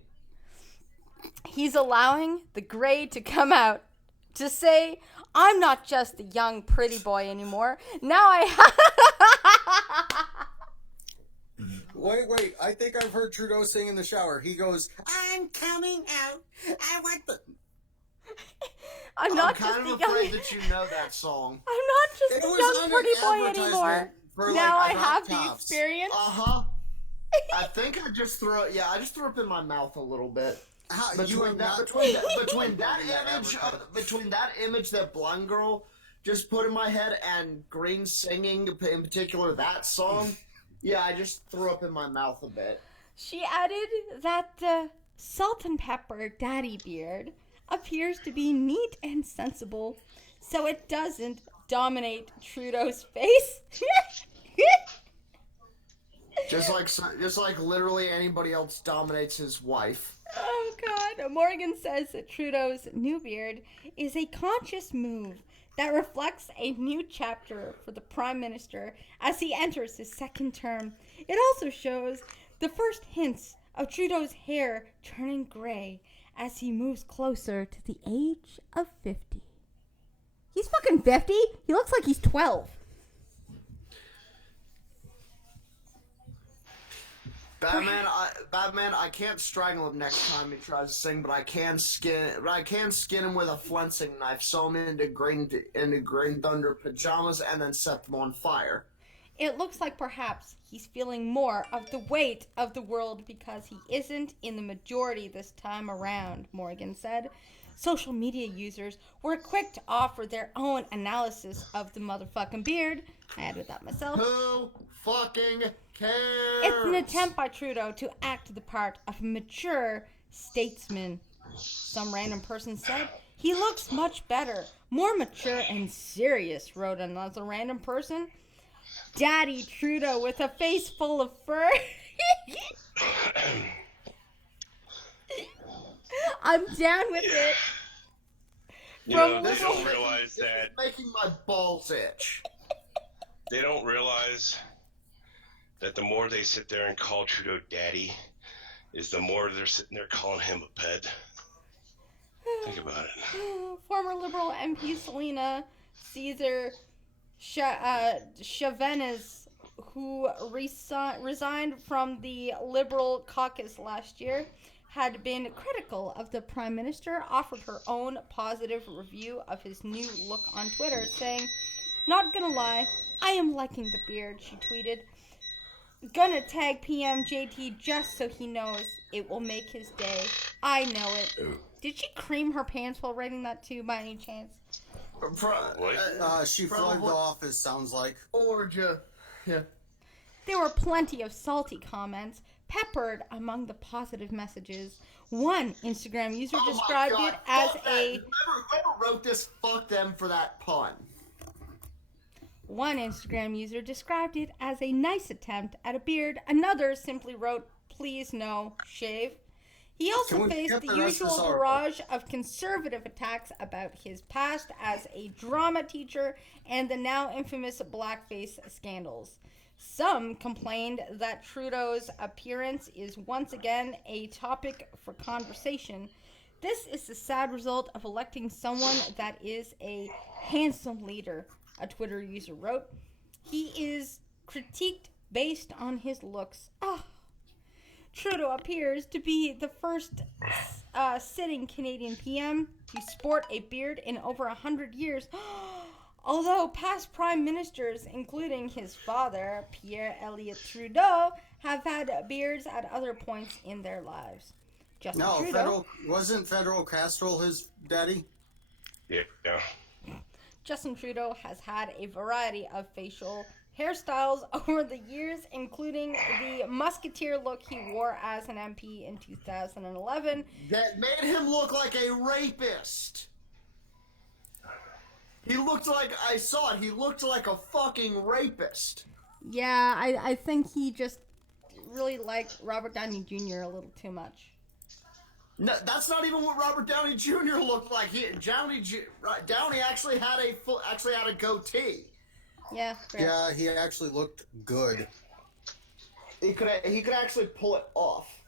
He's allowing the gray to come out to say, I'm not just a young pretty boy anymore. Now I have... Wait, I think I've heard Trudeau sing in the shower. He goes, I'm coming out. I want the... I'm I'm not kind just of a young... afraid that you know that song. I'm not just It a was young on pretty an boy advertisement anymore. for, Now I like, have the tops. experience. Uh-huh. I think I just threw up in my mouth a little bit. Between that image that blonde girl just put in my head and Green singing in particular that song, yeah, I just threw up in my mouth a bit. She added that the salt and pepper daddy beard appears to be neat and sensible, so it doesn't dominate Trudeau's face. Just like literally anybody else dominates his wife. Oh, God. Morgan says that Trudeau's new beard is a conscious move that reflects a new chapter for the Prime Minister as he enters his second term. It also shows the first hints of Trudeau's hair turning gray as he moves closer to the age of 50. He's fucking 50? He looks like he's 12. Batman, I can't strangle him next time he tries to sing, but I can skin him with a flensing knife, sew him into Green Thunder pajamas, and then set them on fire. It looks like perhaps he's feeling more of the weight of the world because he isn't in the majority this time around, Morgan said. Social media users were quick to offer their own analysis of the motherfucking beard. I added that myself. Who fucking cares? It's an attempt by Trudeau to act the part of a mature statesman. Some random person said He looks much better, more mature and serious, wrote another random person. Daddy Trudeau with a face full of fur. I'm down with it. You know, From they liberal- don't realize that. It's making my balls itch. They don't realize that the more they sit there and call Trudeau daddy, is the more they're sitting there calling him a ped. Think about it. Former Liberal MP Selena Caesar Chavanez, who resigned from the Liberal caucus last year, had been critical of the Prime Minister, offered her own positive review of his new look on Twitter, saying, "Not gonna lie, I am liking the beard," she tweeted. "Gonna tag PM JT just so he knows. It will make his day. I know it." Did she cream her pants while writing that too, by any chance? She flooded the office, sounds like. Or just, yeah. There were plenty of salty comments peppered among the positive messages. One Instagram user described it as a... Whoever wrote this, fuck them for that pun. One Instagram user described it as a nice attempt at a beard. Another simply wrote, "Please no, shave." He also faced the usual barrage of conservative attacks about his past as a drama teacher and the now infamous blackface scandals. Some complained that Trudeau's appearance is once again a topic for conversation. This is the sad result of electing someone that is a handsome leader, a Twitter user wrote. He is critiqued based on his looks. Trudeau appears to be the first sitting Canadian PM to sport a beard in over 100 years. Although past prime ministers, including his father, Pierre Elliott Trudeau, have had beards at other points in their lives. Wasn't Federal Castro his daddy? Yeah. Justin Trudeau has had a variety of facial hairstyles over the years, including the musketeer look he wore as an MP in 2011. That made him look like a rapist. He looked like, I saw it, he looked like a fucking rapist. Yeah, I think he just really liked Robert Downey Jr. a little too much. No, that's not even what Robert Downey Jr. looked like. Downey actually had a goatee. Yeah. Fair. Yeah, he actually looked good. He could actually pull it off.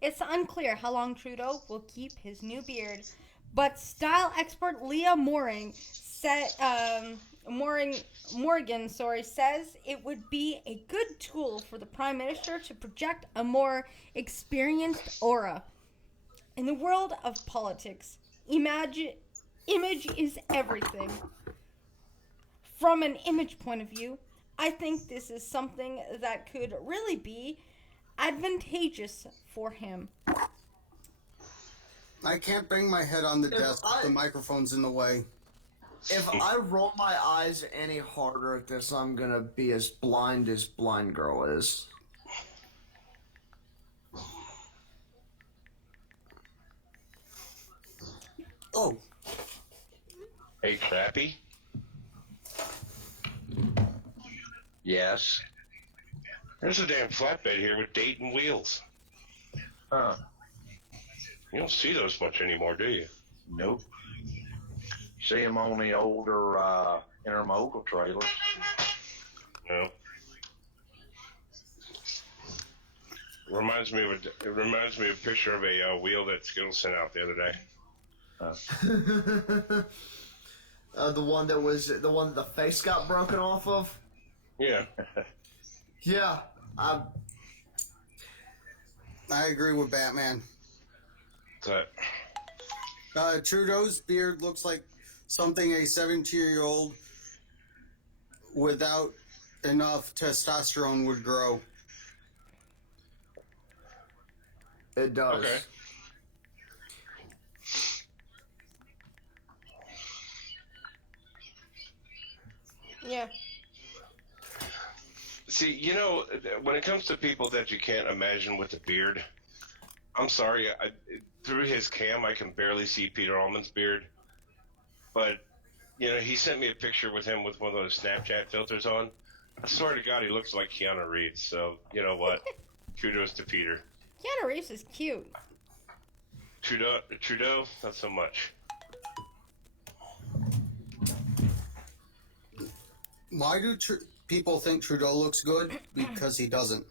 It's unclear how long Trudeau will keep his new beard, but style expert Leah Morgan says it would be a good tool for the Prime Minister to project a more experienced aura. In the world of politics, image is everything. From an image point of view, I think this is something that could really be advantageous for him. I can't bang my head on the desk if the microphone's in the way. If I roll my eyes any harder at this, I'm gonna be as blind girl is. Oh. Hey, Crappy? Yes. There's a damn flatbed here with date and wheels. Huh. You don't see those much anymore, do you? Nope. See them on the older intermodal trailers. No. It reminds me of a picture of a wheel that Skittles sent out the other day. The one that the face got broken off of. Yeah. Yeah. I agree with Batman. But Trudeau's beard looks like something a 17-year-old without enough testosterone would grow. It does. okay. Yeah. See, you know, when it comes to people that you can't imagine with a beard, I'm sorry. Through his cam, I can barely see Peter Allman's beard. But he sent me a picture with him with one of those Snapchat filters on. I swear to God, he looks like Keanu Reeves. So you know what? Kudos to Peter. Keanu Reeves is cute. Trudeau, not so much. Why do people think Trudeau looks good? Because he doesn't.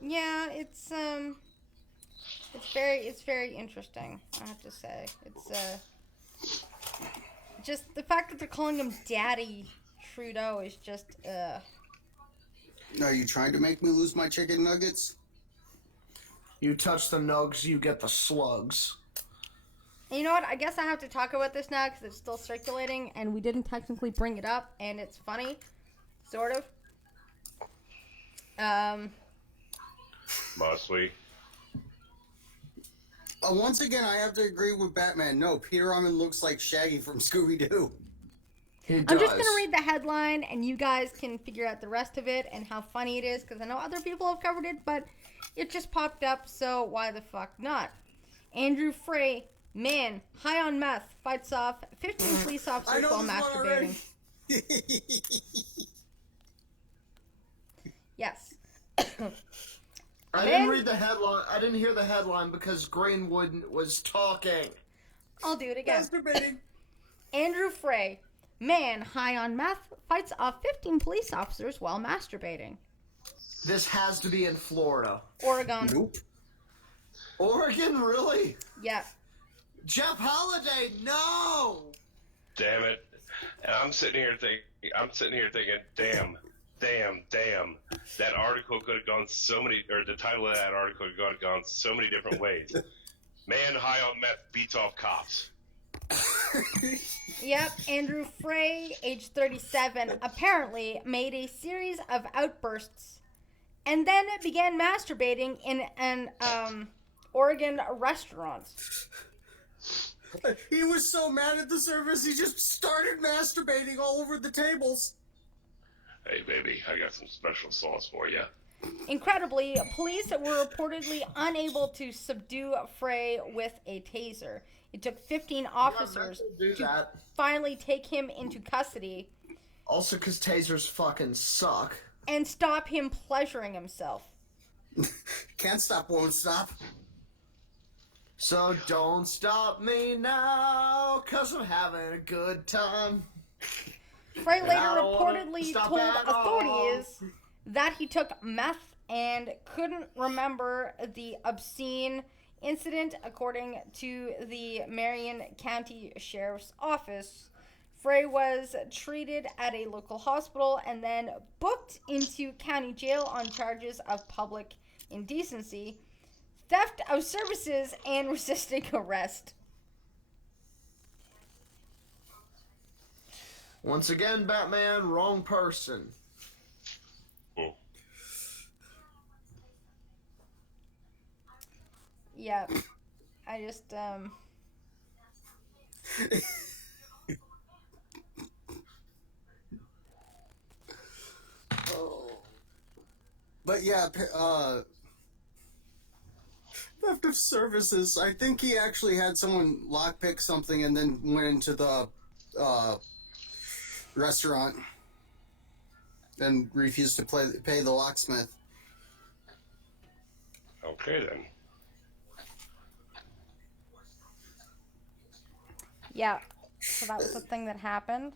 Yeah, it's very interesting, I have to say. It's just the fact that they're calling him Daddy Trudeau is just Are you trying to make me lose my chicken nuggets? You touch the nugs, you get the slugs. And you know what? I guess I have to talk about this now because it's still circulating, and we didn't technically bring it up, and it's funny, sort of. Must we? Once again, I have to agree with Batman. No, Peter Armand looks like Shaggy from Scooby-Doo. He does. I'm just going to read the headline, and you guys can figure out the rest of it and how funny it is, because I know other people have covered it, but it just popped up, so why the fuck not? Andrew Frey, man, high on meth, fights off 15 police officers while masturbating. Yes. I didn't read the headline. I didn't hear the headline because Greenwood was talking. I'll do it again. Masturbating. Andrew Frey, man high on meth, fights off 15 police officers while masturbating. This has to be in Florida. Oregon. Nope. Oregon, really? Yeah. Jeff Holiday, no! Damn it! And I'm sitting here thinking, damn. That article could have gone so many, or the title of that article could have gone so many different ways. Man high on meth beats off cops. Yep, Andrew Frey, age 37, apparently made a series of outbursts and then began masturbating in an Oregon restaurant. He was so mad at the service, he just started masturbating all over the tables. Hey, baby, I got some special sauce for you. Incredibly, police were reportedly unable to subdue Frey with a taser. It took 15 officers to finally take him into custody. Also, because tasers fucking suck. And stop him pleasuring himself. Can't stop, won't stop. So don't stop me now, cause I'm having a good time. Frey later I don't wanna reportedly stop told at all. authorities that he took meth and couldn't remember the obscene incident. According to the Marion County Sheriff's Office, Frey was treated at a local hospital and then booked into county jail on charges of public indecency, theft of services, and resisting arrest. Once again, Batman, wrong person. Oh. Yeah, I just, But yeah, theft of services. I think he actually had someone lockpick something and then went into the restaurant and refused to pay the locksmith. Okay, then. yeah, so that was the thing that happened.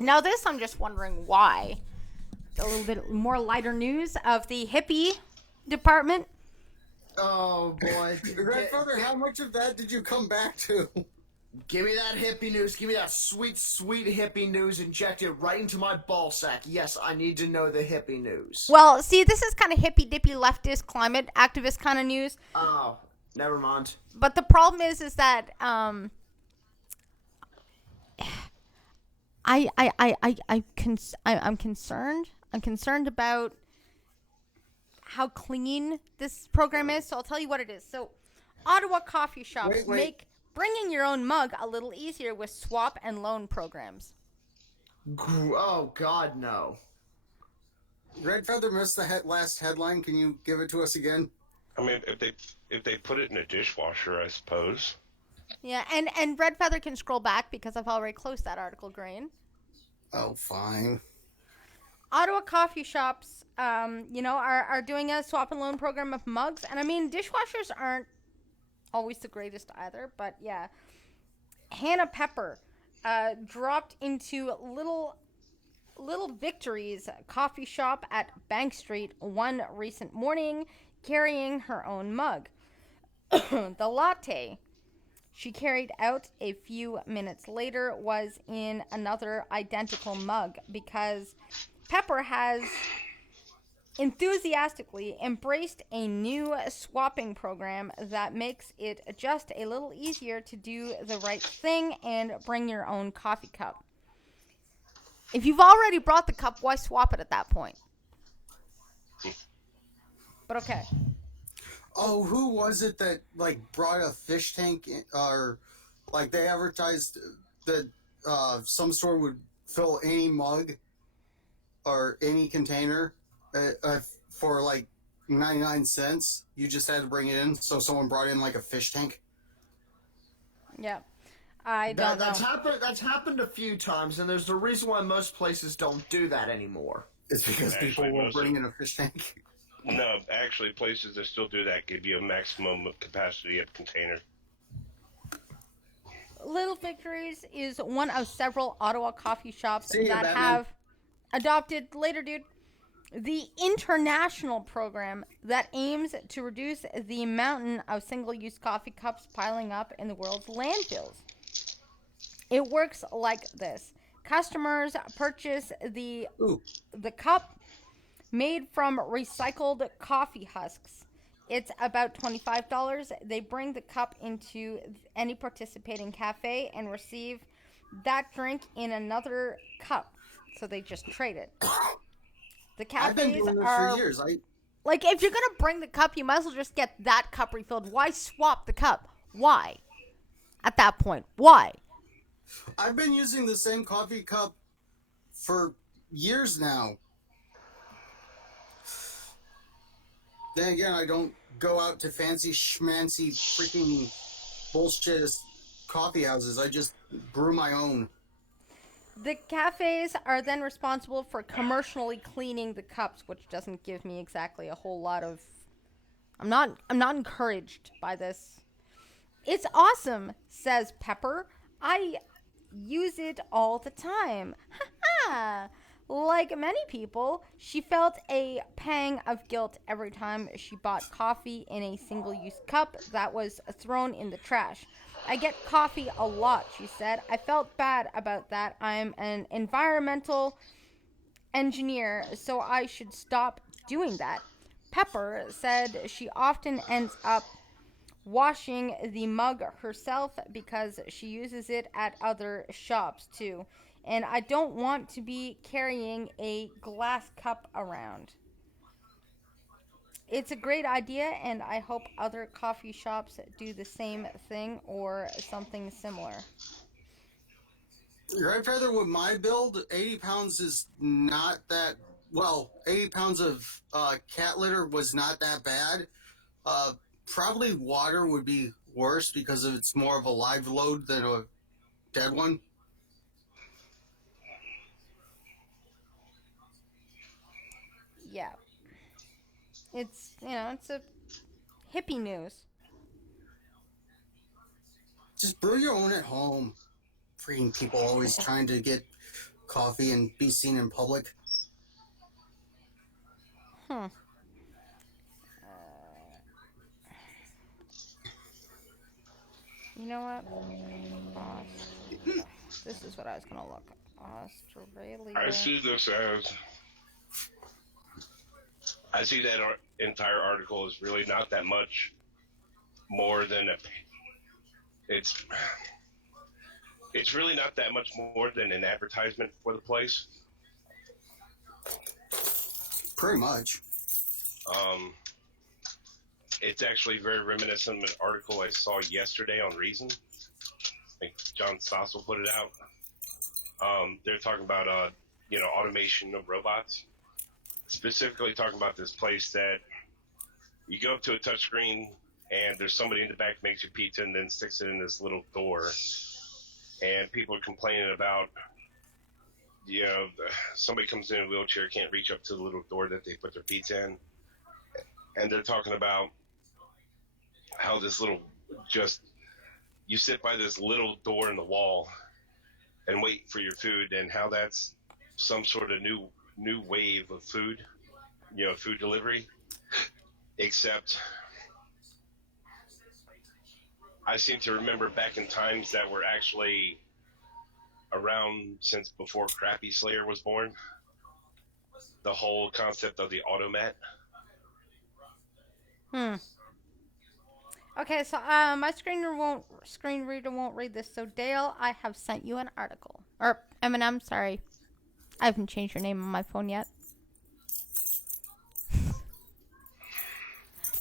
Now this, I'm just wondering why. A little bit more lighter news of the hippie department. Oh boy. Grandfather, how much of that did you come back to? Give me that hippie news. Give me that sweet, sweet hippie news. Inject it right into my ball sack. Yes, I need to know the hippie news. Well, see, this is kind of hippy-dippy leftist climate activist kind of news. Oh, never mind. But the problem is that I'm concerned. I'm concerned about how clean this program is. So I'll tell you what it is. So, Ottawa coffee shops make bringing your own mug a little easier with swap and loan programs. Oh God, no. Redfeather missed the last headline. Can you give it to us again? I mean, if they put it in a dishwasher, I suppose. Yeah, and Red Feather can scroll back because I've already closed that article, Green. Oh, fine. Ottawa coffee shops, are doing a swap and loan program of mugs. And I mean, dishwashers aren't always the greatest either, but yeah. Hannah Pepper dropped into Little Victory's coffee shop at Bank Street one recent morning carrying her own mug. The latte she carried out a few minutes later was in another identical mug because Pepper has enthusiastically embraced a new swapping program that makes it just a little easier to do the right thing and bring your own coffee cup. If you've already brought the cup, why swap it at that point? But okay. Oh, who was it that like brought a fish tank or like they advertised that some store would fill any mug or any container for like 99 cents. You just had to bring it in, so someone brought in like a fish tank. Yeah. I don't know. That's happened a few times, and there's a reason why most places don't do that anymore. It's because people will bring in a fish tank. No, actually, places that still do that give you a maximum capacity of container. Little Victories is one of several Ottawa coffee shops See you, that Batman. have adopted, later dude, the international program that aims to reduce the mountain of single-use coffee cups piling up in the world's landfills. It works like this. Customers purchase the cup made from recycled coffee husks. It's about $25. They bring the cup into any participating cafe and receive that drink in another cup. So they just trade it. The I've been cafes doing this are for years. like, if you're gonna bring the cup, you might as well just get that cup refilled. Why swap the cup? Why? At that point, why? I've been using the same coffee cup for years now. Then again, I don't go out to fancy schmancy freaking bullshit coffee houses. I just brew my own. The cafes are then responsible for commercially cleaning the cups, which doesn't give me exactly a whole lot of. I'm not encouraged by this. It's awesome, says Pepper. I use it all the time. Ha. Like many people, she felt a pang of guilt every time she bought coffee in a single-use cup that was thrown in the trash. I get coffee a lot, she said. I felt bad about that. I'm an environmental engineer, so I should stop doing that. Pepper said she often ends up washing the mug herself because she uses it at other shops too. And I don't want to be carrying a glass cup around. It's a great idea, and I hope other coffee shops do the same thing or something similar. Right, Feather, with my build, 80 pounds is not that. Well, 80 pounds of cat litter was not that bad. Probably water would be worse because it's more of a live load than a dead one. Yeah. It's, it's a hippie news. Just brew your own at home. Freaking people always trying to get coffee and be seen in public. You know what? This is what I was going to look at. Australia. I see this as. I see that entire article is really not that much more than it's really not that much more than an advertisement for the place. Pretty much. It's actually very reminiscent of an article I saw yesterday on Reason. I think John Stossel put it out. They're talking about automation of robots. Specifically talking about this place that you go up to a touchscreen and there's somebody in the back makes you pizza and then sticks it in this little door. And people are complaining about, somebody comes in a wheelchair, can't reach up to the little door that they put their pizza in. And they're talking about how this you sit by this little door in the wall and wait for your food, and how that's some sort of new wave of food, food delivery. Except I seem to remember back in times that were actually around since before Crappy Slayer was born, the whole concept of the automat. Okay, so my screen reader won't read this. So Dale, I have sent you an article. Or M&M, sorry. I haven't changed your name on my phone yet.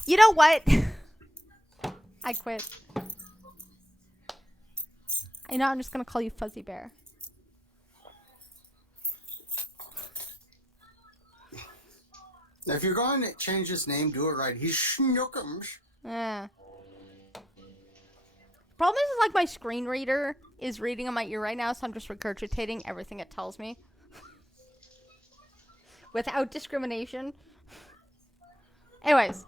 You know what? I quit. I know, I'm just gonna call you Fuzzy Bear. If you're going to change his name, do it right. He's Schnookums. Yeah. Problem is, like, my screen reader is reading on my ear right now, so I'm just regurgitating everything it tells me. Without discrimination. Anyways.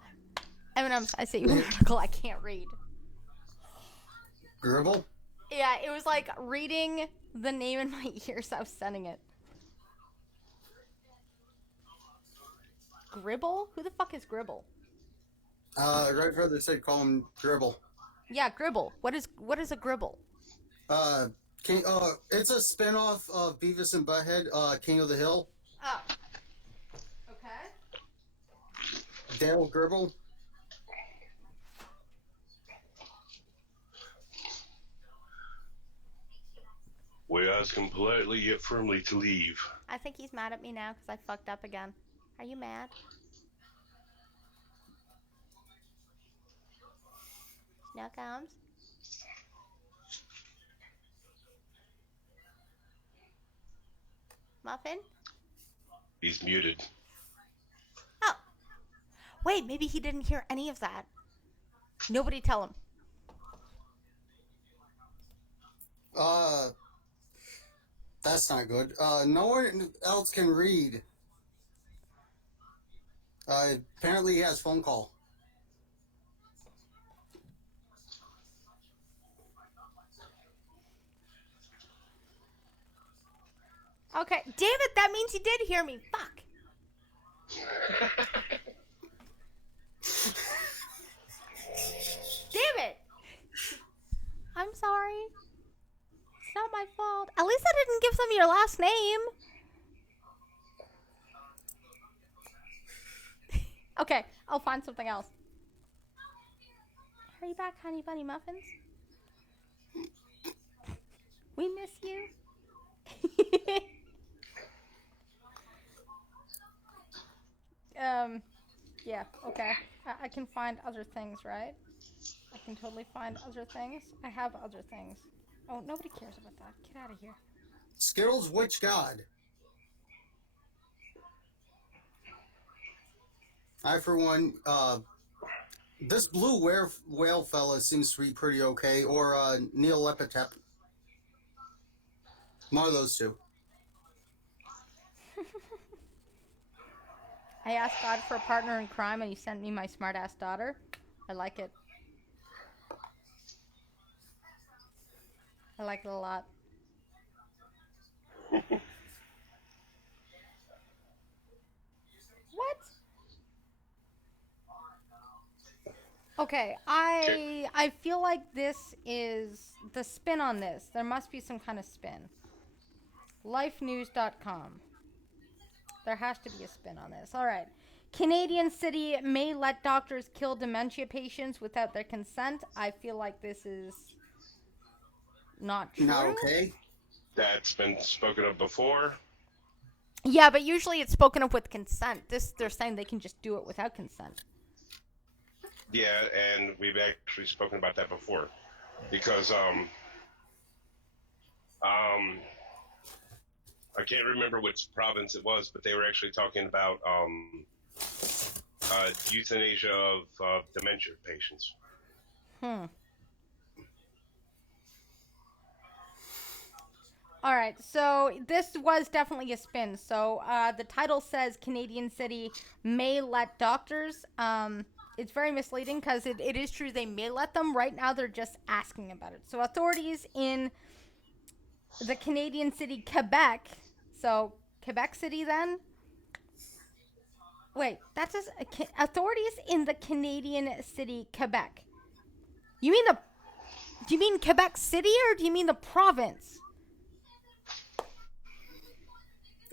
M&Ms, I sent you an article I can't read. Gribble? Yeah, it was like reading the name in my ear, so I was sending it. Gribble? Who the fuck is Gribble? Right further said call him Gribble. Yeah, Gribble. What is a Gribble? It's a spinoff of Beavis and Butthead, King of the Hill. Oh. Okay. Dale Gribble. We ask him politely yet firmly to leave. I think he's mad at me now because I fucked up again. Are you mad? No comes. Muffin? He's muted. Oh. Wait, maybe he didn't hear any of that. Nobody tell him. That's not good. No one else can read. Apparently he has phone call. Okay, damn it, that means he did hear me. Fuck. Damn it. I'm sorry. It's not my fault. At least I didn't give them your last name. Okay, I'll find something else. Hurry back, honey bunny muffins. We miss you. Yeah, okay. I can find other things, right? I can totally find other things. I have other things. Oh, nobody cares about that. Get out of here. Skittles Witch God. I, for one, this blue whale fella seems to be pretty okay, or Neil Lepetep. One of those two. I asked God for a partner in crime and he sent me my smart-ass daughter. I like it. I like it a lot. What? Okay, I feel like this is the spin on this. There must be some kind of spin. Lifenews.com. There has to be a spin on this. All right. Canadian city may let doctors kill dementia patients without their consent. I feel like this is not true. Not okay. That's been spoken of before. Yeah, but usually it's spoken of with consent. They're saying they can just do it without consent. Yeah, and we've actually spoken about that before. Because, I can't remember which province it was, but they were actually talking about Euthanasia of dementia patients. Hmm. All right, so this was definitely a spin. So the title says Canadian city may let doctors. It's very misleading because it is true they may let them. Right now, they're just asking about it. So authorities in the Canadian city Quebec. So Quebec City then. Wait, that's just authorities in the Canadian city Quebec. You mean the? Do you mean Quebec City or do you mean the province?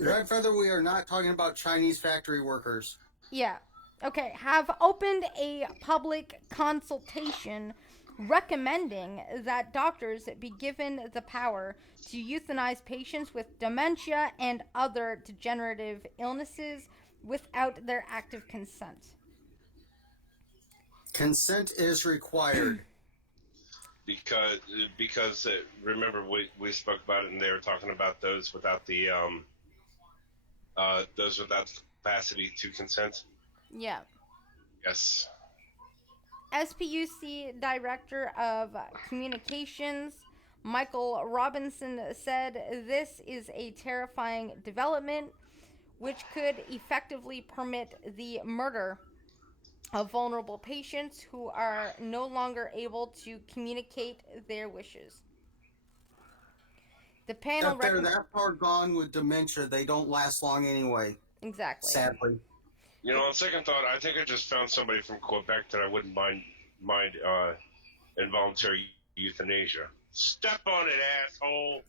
Red Feather, we are not talking about Chinese factory workers. Yeah. Okay. Have opened a public consultation recommending that doctors be given the power to euthanize patients with dementia and other degenerative illnesses without their active consent. Consent is required. Because remember we spoke about it, and they were talking about those without the capacity to consent. Yeah. Yes. SPUC Director of Communications Michael Robinson said this is a terrifying development which could effectively permit the murder of vulnerable patients who are no longer able to communicate their wishes. The panel If they're that far gone with dementia, they don't last long anyway. Exactly. Sadly. You know, on second thought, I think I just found somebody from Quebec that I wouldn't mind involuntary euthanasia. Step on it, asshole.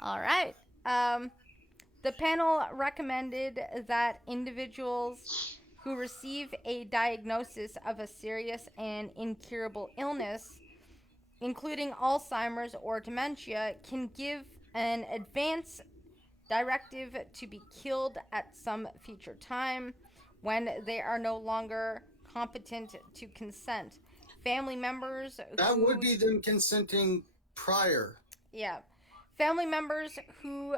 All right. The panel recommended that individuals who receive a diagnosis of a serious and incurable illness, including Alzheimer's or dementia, can give an advance directive to be killed at some future time when they are no longer competent to consent. Family members that would be them consenting prior. Yeah. Family members who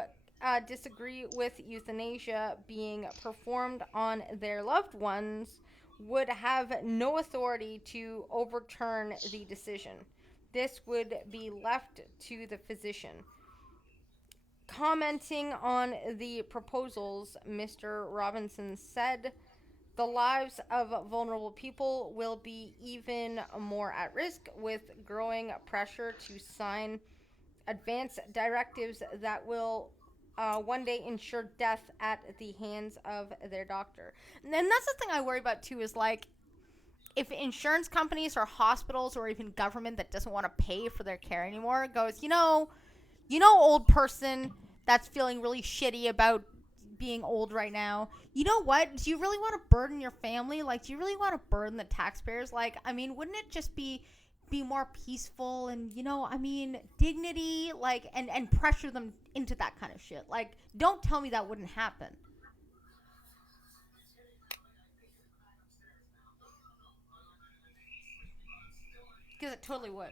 disagree with euthanasia being performed on their loved ones would have no authority to overturn the decision. This would be left to the physician. Commenting on the proposals, Mr. Robinson said, the lives of vulnerable people will be even more at risk with growing pressure to sign advance directives that will one day ensure death at the hands of their doctor. And then that's the thing I worry about too is like if insurance companies or hospitals or even government that doesn't want to pay for their care anymore goes, old person that's feeling really shitty about being old right now. You know what? Do you really want to burden your family? Like, do you really want to burden the taxpayers? Like, I mean, wouldn't it just be more peaceful and dignity, like, and pressure them into that kind of shit? Like, don't tell me that wouldn't happen. Because it totally would.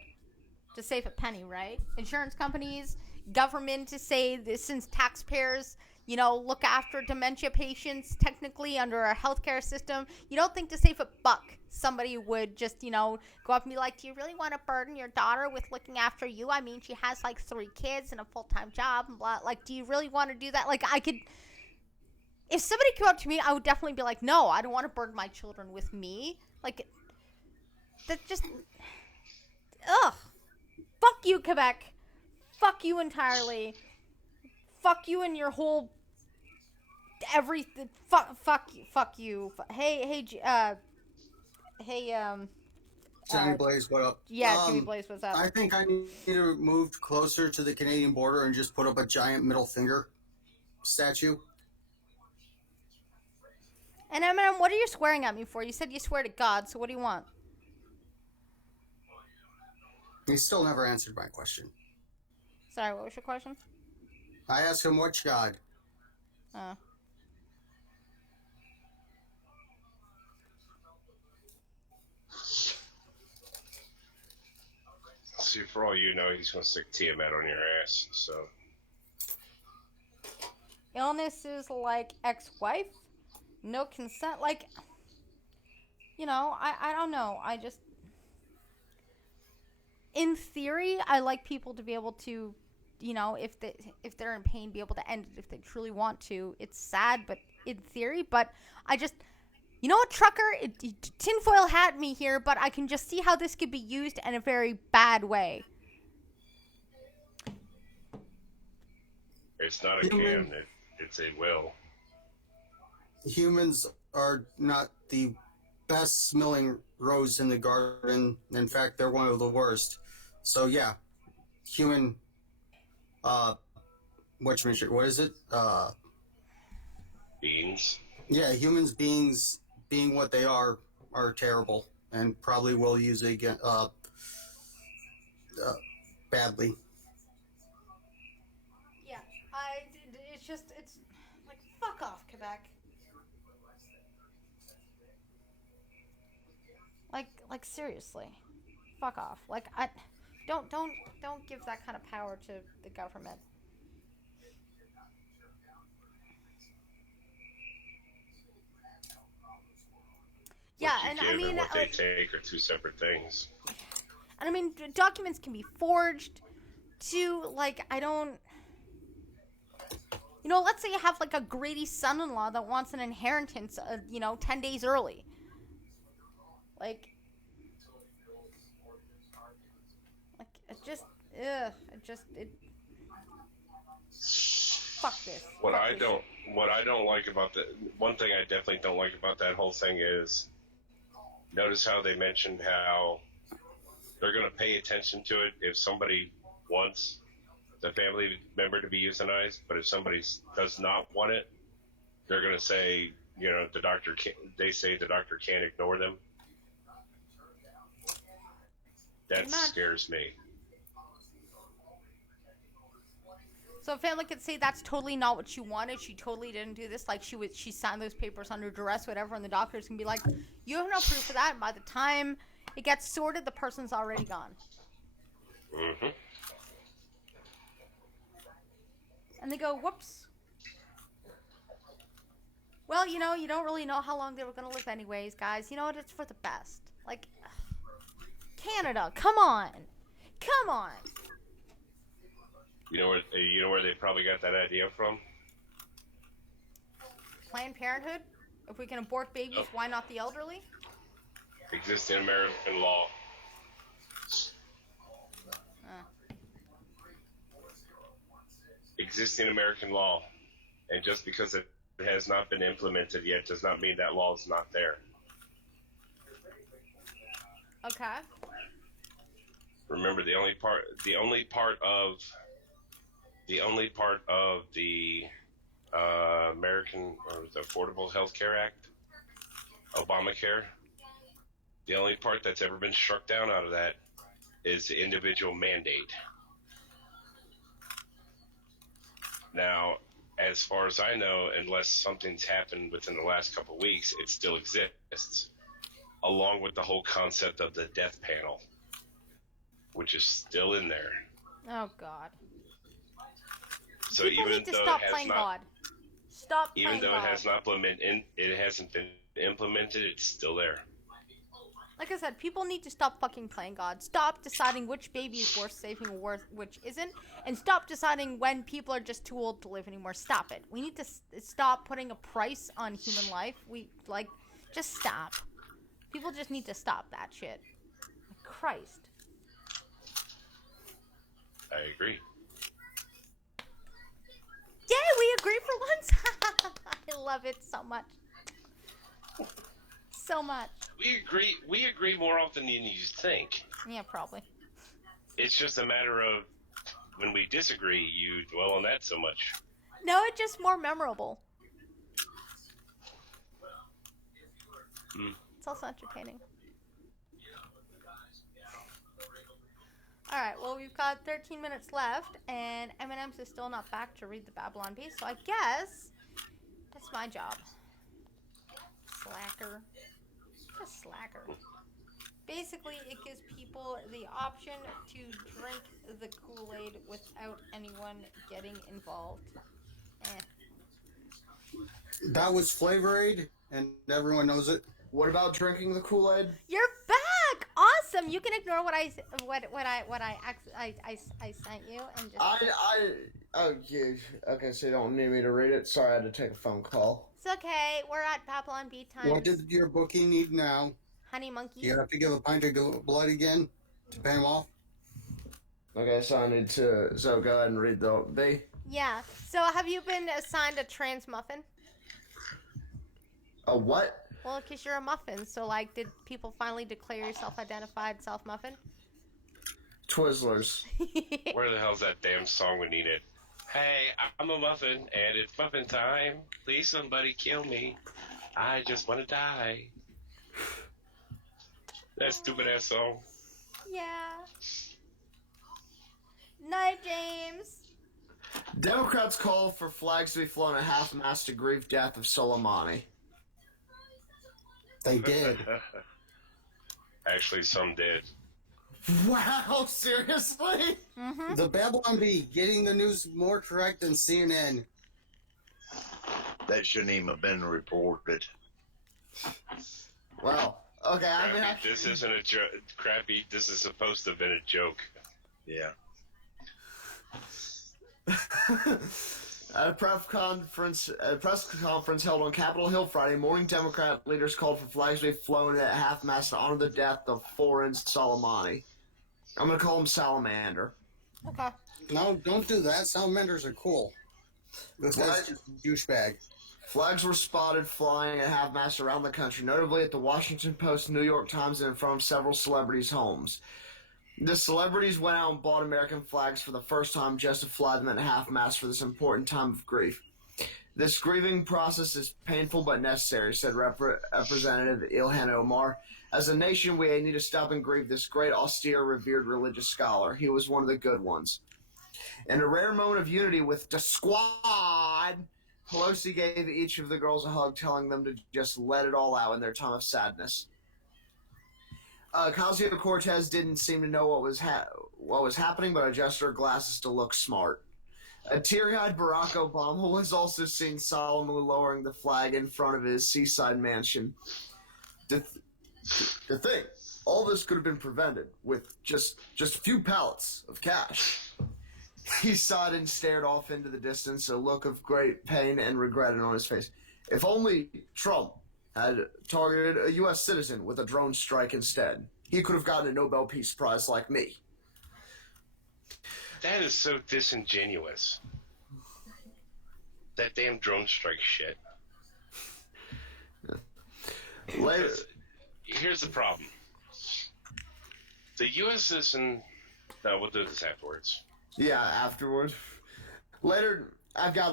To save a penny, right? Insurance companies, government to say this, since taxpayers, look after dementia patients technically under our healthcare system. You don't think to save a buck somebody would just, go up and be like, do you really want to burden your daughter with looking after you? I mean, she has like 3 kids and a full-time job and blah. Like, do you really want to do that? Like, if somebody came up to me, I would definitely be like, no, I don't want to burden my children with me. Like, that's just, ugh. Fuck you, Quebec. Fuck you entirely. Fuck you and your whole everything. Fuck you. Hey, Jimmy Blaze, what up? Yeah, Jimmy Blaze, what's up? I think I need to move closer to the Canadian border and just put up a giant middle finger statue. And M&M, what are you swearing at me for? You said you swear to God, so what do you want? He still never answered my question. Sorry, what was your question? I asked him which God. See, for all you know, he's going to stick Tiamat on your ass, so. Illnesses like ex-wife, no consent. Like, I don't know. I just, in theory, I like people to be able to, if they're in pain, be able to end it if they truly want to. It's sad, but in theory. But I just, you know what, trucker? Tinfoil hat me here, but I can just see how this could be used in a very bad way. It's not a can. It's a will. Humans are not the best smelling rose in the garden. In fact, they're one of the worst. So yeah, human. What is it? Beans. Yeah, humans being what they are terrible and probably will use it again badly. Yeah, it's like, fuck off, Quebec. Like seriously, fuck off. Like, don't give that kind of power to the government. Yeah, What you and give I mean, and what they like, take are two separate things. and I mean, documents can be forged. To, like, I don't. Let's say you have like a greedy son-in-law that wants an inheritance, 10 days early. Like it just, ugh, it. Fuck this. What Fuck I this don't, shit. what I don't like about the one thing I definitely don't like about that whole thing is, notice how they mentioned how they're going to pay attention to it if somebody wants the family member to be euthanized, but if somebody does not want it, they're going to say, the doctor can't. They say the doctor can't ignore them. That scares me. So a family could say that's totally not what she wanted. She totally didn't do this. Like, she signed those papers under duress, whatever, and the doctors can be like, you have no proof of that. And by the time it gets sorted, the person's already gone. Mm-hmm. And they go, whoops. Well, you don't really know how long they were going to live anyways, guys. You know what? It's for the best. Like, Canada, come on. Come on. You know where they probably got that idea from? Planned Parenthood? If we can abort babies, why not the elderly? Exists in American law. Exists in American law. And just because it has not been implemented yet does not mean that law is not there. Okay. Remember, the only part of the American, or the Affordable Health Care Act, Obamacare, the only part that's ever been struck down out of that is the individual mandate. Now, as far as I know, unless something's happened within the last couple of weeks, it still exists, along with the whole concept of the death panel, which is still in there. Oh, God. So People even need to though stop it has playing not, God. Stop even playing though God. it has not it hasn't been implemented, it's still there. Like I said, people need to stop fucking playing God. Stop deciding which baby is worth saving or which isn't. And stop deciding when people are just too old to live anymore. Stop it. We need to stop putting a price on human life. Just stop. People just need to stop that shit. Christ. I agree. Yay, we agree for once. I love it so much. So much. We agree more often than you think. Yeah, probably. It's just a matter of when we disagree, you dwell on that so much. No, it's just more memorable. It's also entertaining. Alright, well, we've got 13 minutes left, and M&Ms is still not back to read the Babylon Beast, so I guess that's my job. Slacker. Just slacker. Basically, it gives people the option to drink the Kool-Aid without anyone getting involved. That was Flavor Aid, and everyone knows it. What about drinking the Kool-Aid? You're back. Awesome. You can ignore what I sent you and just. Okay, so you don't need me to read it. Sorry, I had to take a phone call. It's okay. We're at Babylon Beat Times. What did your bookie need now? Honey monkeys. You have to give a pint of blood again to pay him off? Okay, so I need to. So go ahead and read the B. Yeah. So have you been assigned a trans muffin? A what? Well, because you're a muffin. So, like, did people finally declare your self-identified self-muffin? Twizzlers. Where the hell's that damn song we needed? Hey, I'm a muffin, and it's muffin time. Please, somebody kill me. I just want to die. That stupid ass song. Yeah. Night, James. Democrats call for flags to be flown at half-mast to grieve death of Soleimani. They did. Actually, some did. Wow, seriously? Mm-hmm. The Babylon Bee getting the news more correct than CNN. That shouldn't even have been reported. Well, okay, I mean, Crappy, this isn't a joke. Crappy, this is supposed to have been a joke. Yeah. At a press conference held on Capitol Hill Friday morning, Democrat leaders called for flags to be flown at half-mast to honor the death of foreign Soleimani. I'm going to call him Salamander. Okay. No, don't do that. Salamanders are cool. This guy's just a douchebag. Flags were spotted flying at half-mast around the country, notably at the Washington Post, New York Times, and in front of several celebrities' homes. The celebrities went out and bought American flags for the first time just to fly them at half-mast for this important time of grief. This grieving process is painful but necessary, said Representative Ilhan Omar. As a nation, we need to stop and grieve this great, austere, revered religious scholar. He was one of the good ones. In a rare moment of unity with the squad, Pelosi gave each of the girls a hug, telling them to just let it all out in their time of sadness. Ocasio-Cortez didn't seem to know what was happening, but adjusted her glasses to look smart. A teary-eyed Barack Obama was also seen solemnly lowering the flag in front of his seaside mansion. The thing, all this could have been prevented with just a few pallets of cash. He sighed and stared off into the distance, a look of great pain and regret on his face. If only Trump had targeted a U.S. citizen with a drone strike instead. He could have gotten a Nobel Peace Prize like me. That is so disingenuous. That damn drone strike shit. Later, Here's the problem. The U.S. citizen... No, we'll do this afterwards. yeah, afterwards. Later, I got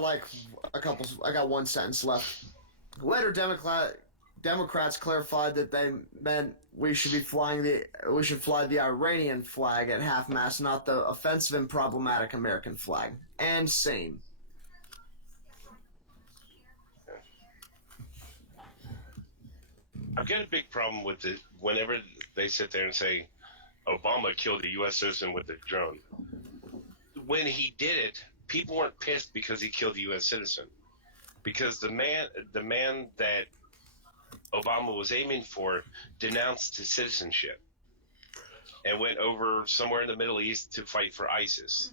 one sentence left. Later, Democrats clarified that they meant we should fly the Iranian flag at half-mast, not the offensive and problematic American flag. And same. I've got a big problem with it whenever they sit there and say Obama killed a U.S. citizen with a drone. When he did it, people weren't pissed because he killed a U.S. citizen. Because the man that Obama was aiming for denounced his citizenship and went over somewhere in the Middle East to fight for ISIS.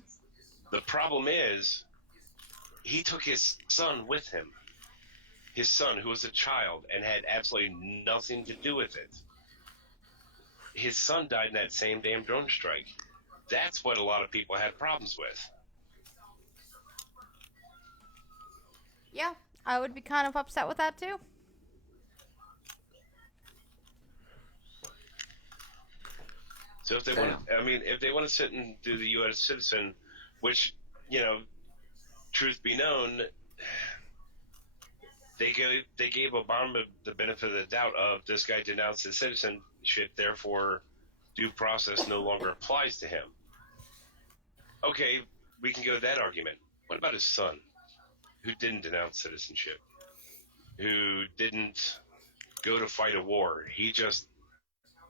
The problem is he took his son with him. His son, who was a child and had absolutely nothing to do with it. His son died in that same damn drone strike. That's what a lot of people had problems with. Yeah, I would be kind of upset with that too. So if they want, if they want to sit and do the U.S. citizen, which, truth be known, they gave Obama the benefit of the doubt of this guy denounced his citizenship, therefore due process no longer applies to him. Okay, we can go to that argument. What about his son, who didn't denounce citizenship, who didn't go to fight a war? He just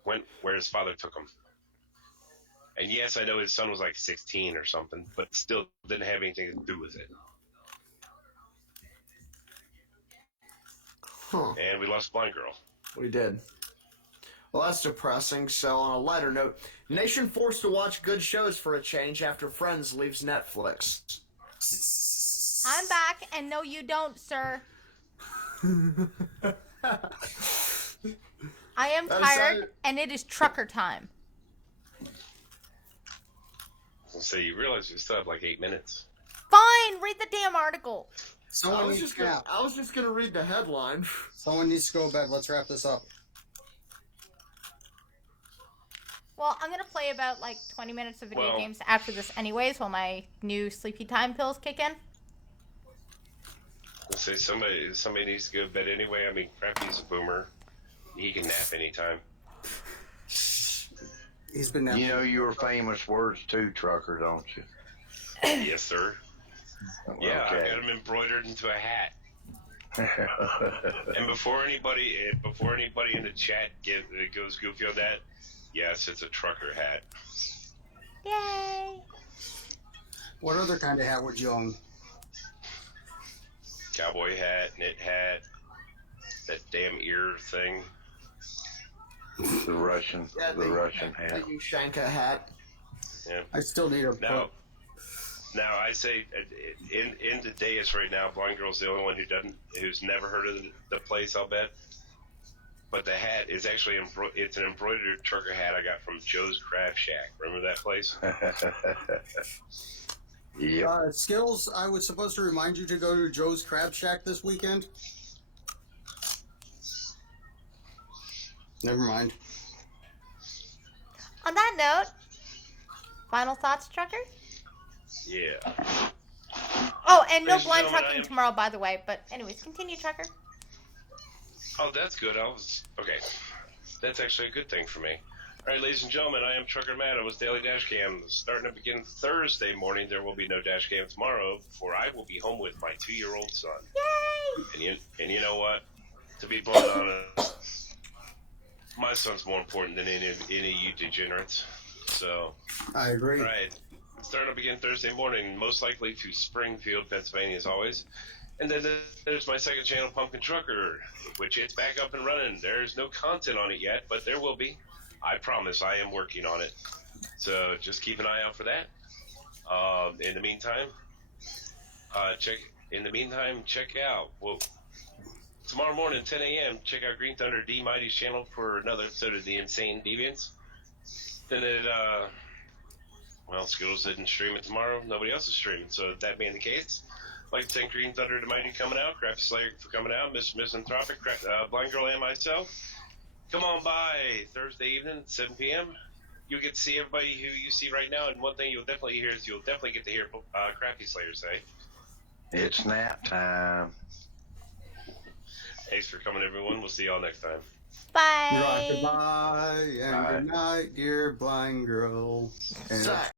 went where his father took him. And yes, I know his son was like 16 or something, but still didn't have anything to do with it. Huh. And we lost Blind Girl. We did. Well, that's depressing. So, on a lighter note, nation forced to watch good shows for a change after Friends leaves Netflix. I'm back, and no, you don't, sir. I am tired, and it is trucker time. So you realize we still have like 8 minutes. Fine, read the damn article. Someone needs to nap. I was just gonna read the headline. Someone needs to go to bed. Let's wrap this up. Well, I'm gonna play about like 20 minutes of video games after this anyways, while my new sleepy time pills kick in. Let's say somebody needs to go to bed anyway. I mean, Crappy's a boomer. He can nap anytime. He's been napping. You know your famous words too, trucker, don't you? Yes, sir. Yeah, Okay. I got them embroidered into a hat. And before anybody in the chat goes goofy on that, yes, it's a trucker hat. Yay! What other kind of hat would you own? Cowboy hat, knit hat, that damn ear thing. The Russian hat. The Ushanka hat. Yeah. I still need a. Now I say in the dais right now, Blind Girl's the only one who's never heard of the place. I'll bet. But the hat is actually it's an embroidered trucker hat I got from Joe's Crab Shack. Remember that place? Yep. Skittles, I was supposed to remind you to go to Joe's Crab Shack this weekend. Never mind. On that note, final thoughts, trucker? Yeah. Oh, and no Ladies and blind gentlemen, trucking tomorrow, by the way. But anyways, continue, trucker. Oh, that's good. Okay. That's actually a good thing for me. All right, ladies and gentlemen, I am Trucker Matt with Daily Dash Cam. Starting up again Thursday morning, there will be no Dash Cam tomorrow, for I will be home with my 2-year-old son. Yay! And you know what? To be blunt honest, my son's more important than any of you degenerates. So, I agree. all right. Starting up again Thursday morning, most likely to Springfield, Pennsylvania, as always. And then there's my second channel, Pumpkin Trucker, which it's back up and running. There's no content on it yet, but there will be. I promise I am working on it. So just keep an eye out for that. In the meantime, check out. Well, tomorrow morning, 10 a.m., check out Green Thunder D Mighty's channel for another episode of The Insane Deviants. Then Skittles didn't stream it tomorrow. Nobody else is streaming. So that being the case, I'd like to thank Green Thunder D Mighty coming out, Crafty Slayer for coming out, Miss Misanthropic, Blind Girl, and myself. Come on by Thursday evening at 7 p.m. You'll get to see everybody who you see right now, and one thing you'll definitely hear is you'll definitely get to hear Crafty Slayer say, It's nap time. thanks for coming, everyone. We'll see y'all next time. Bye. Goodbye and Bye. good night, dear blind girl. And Zach.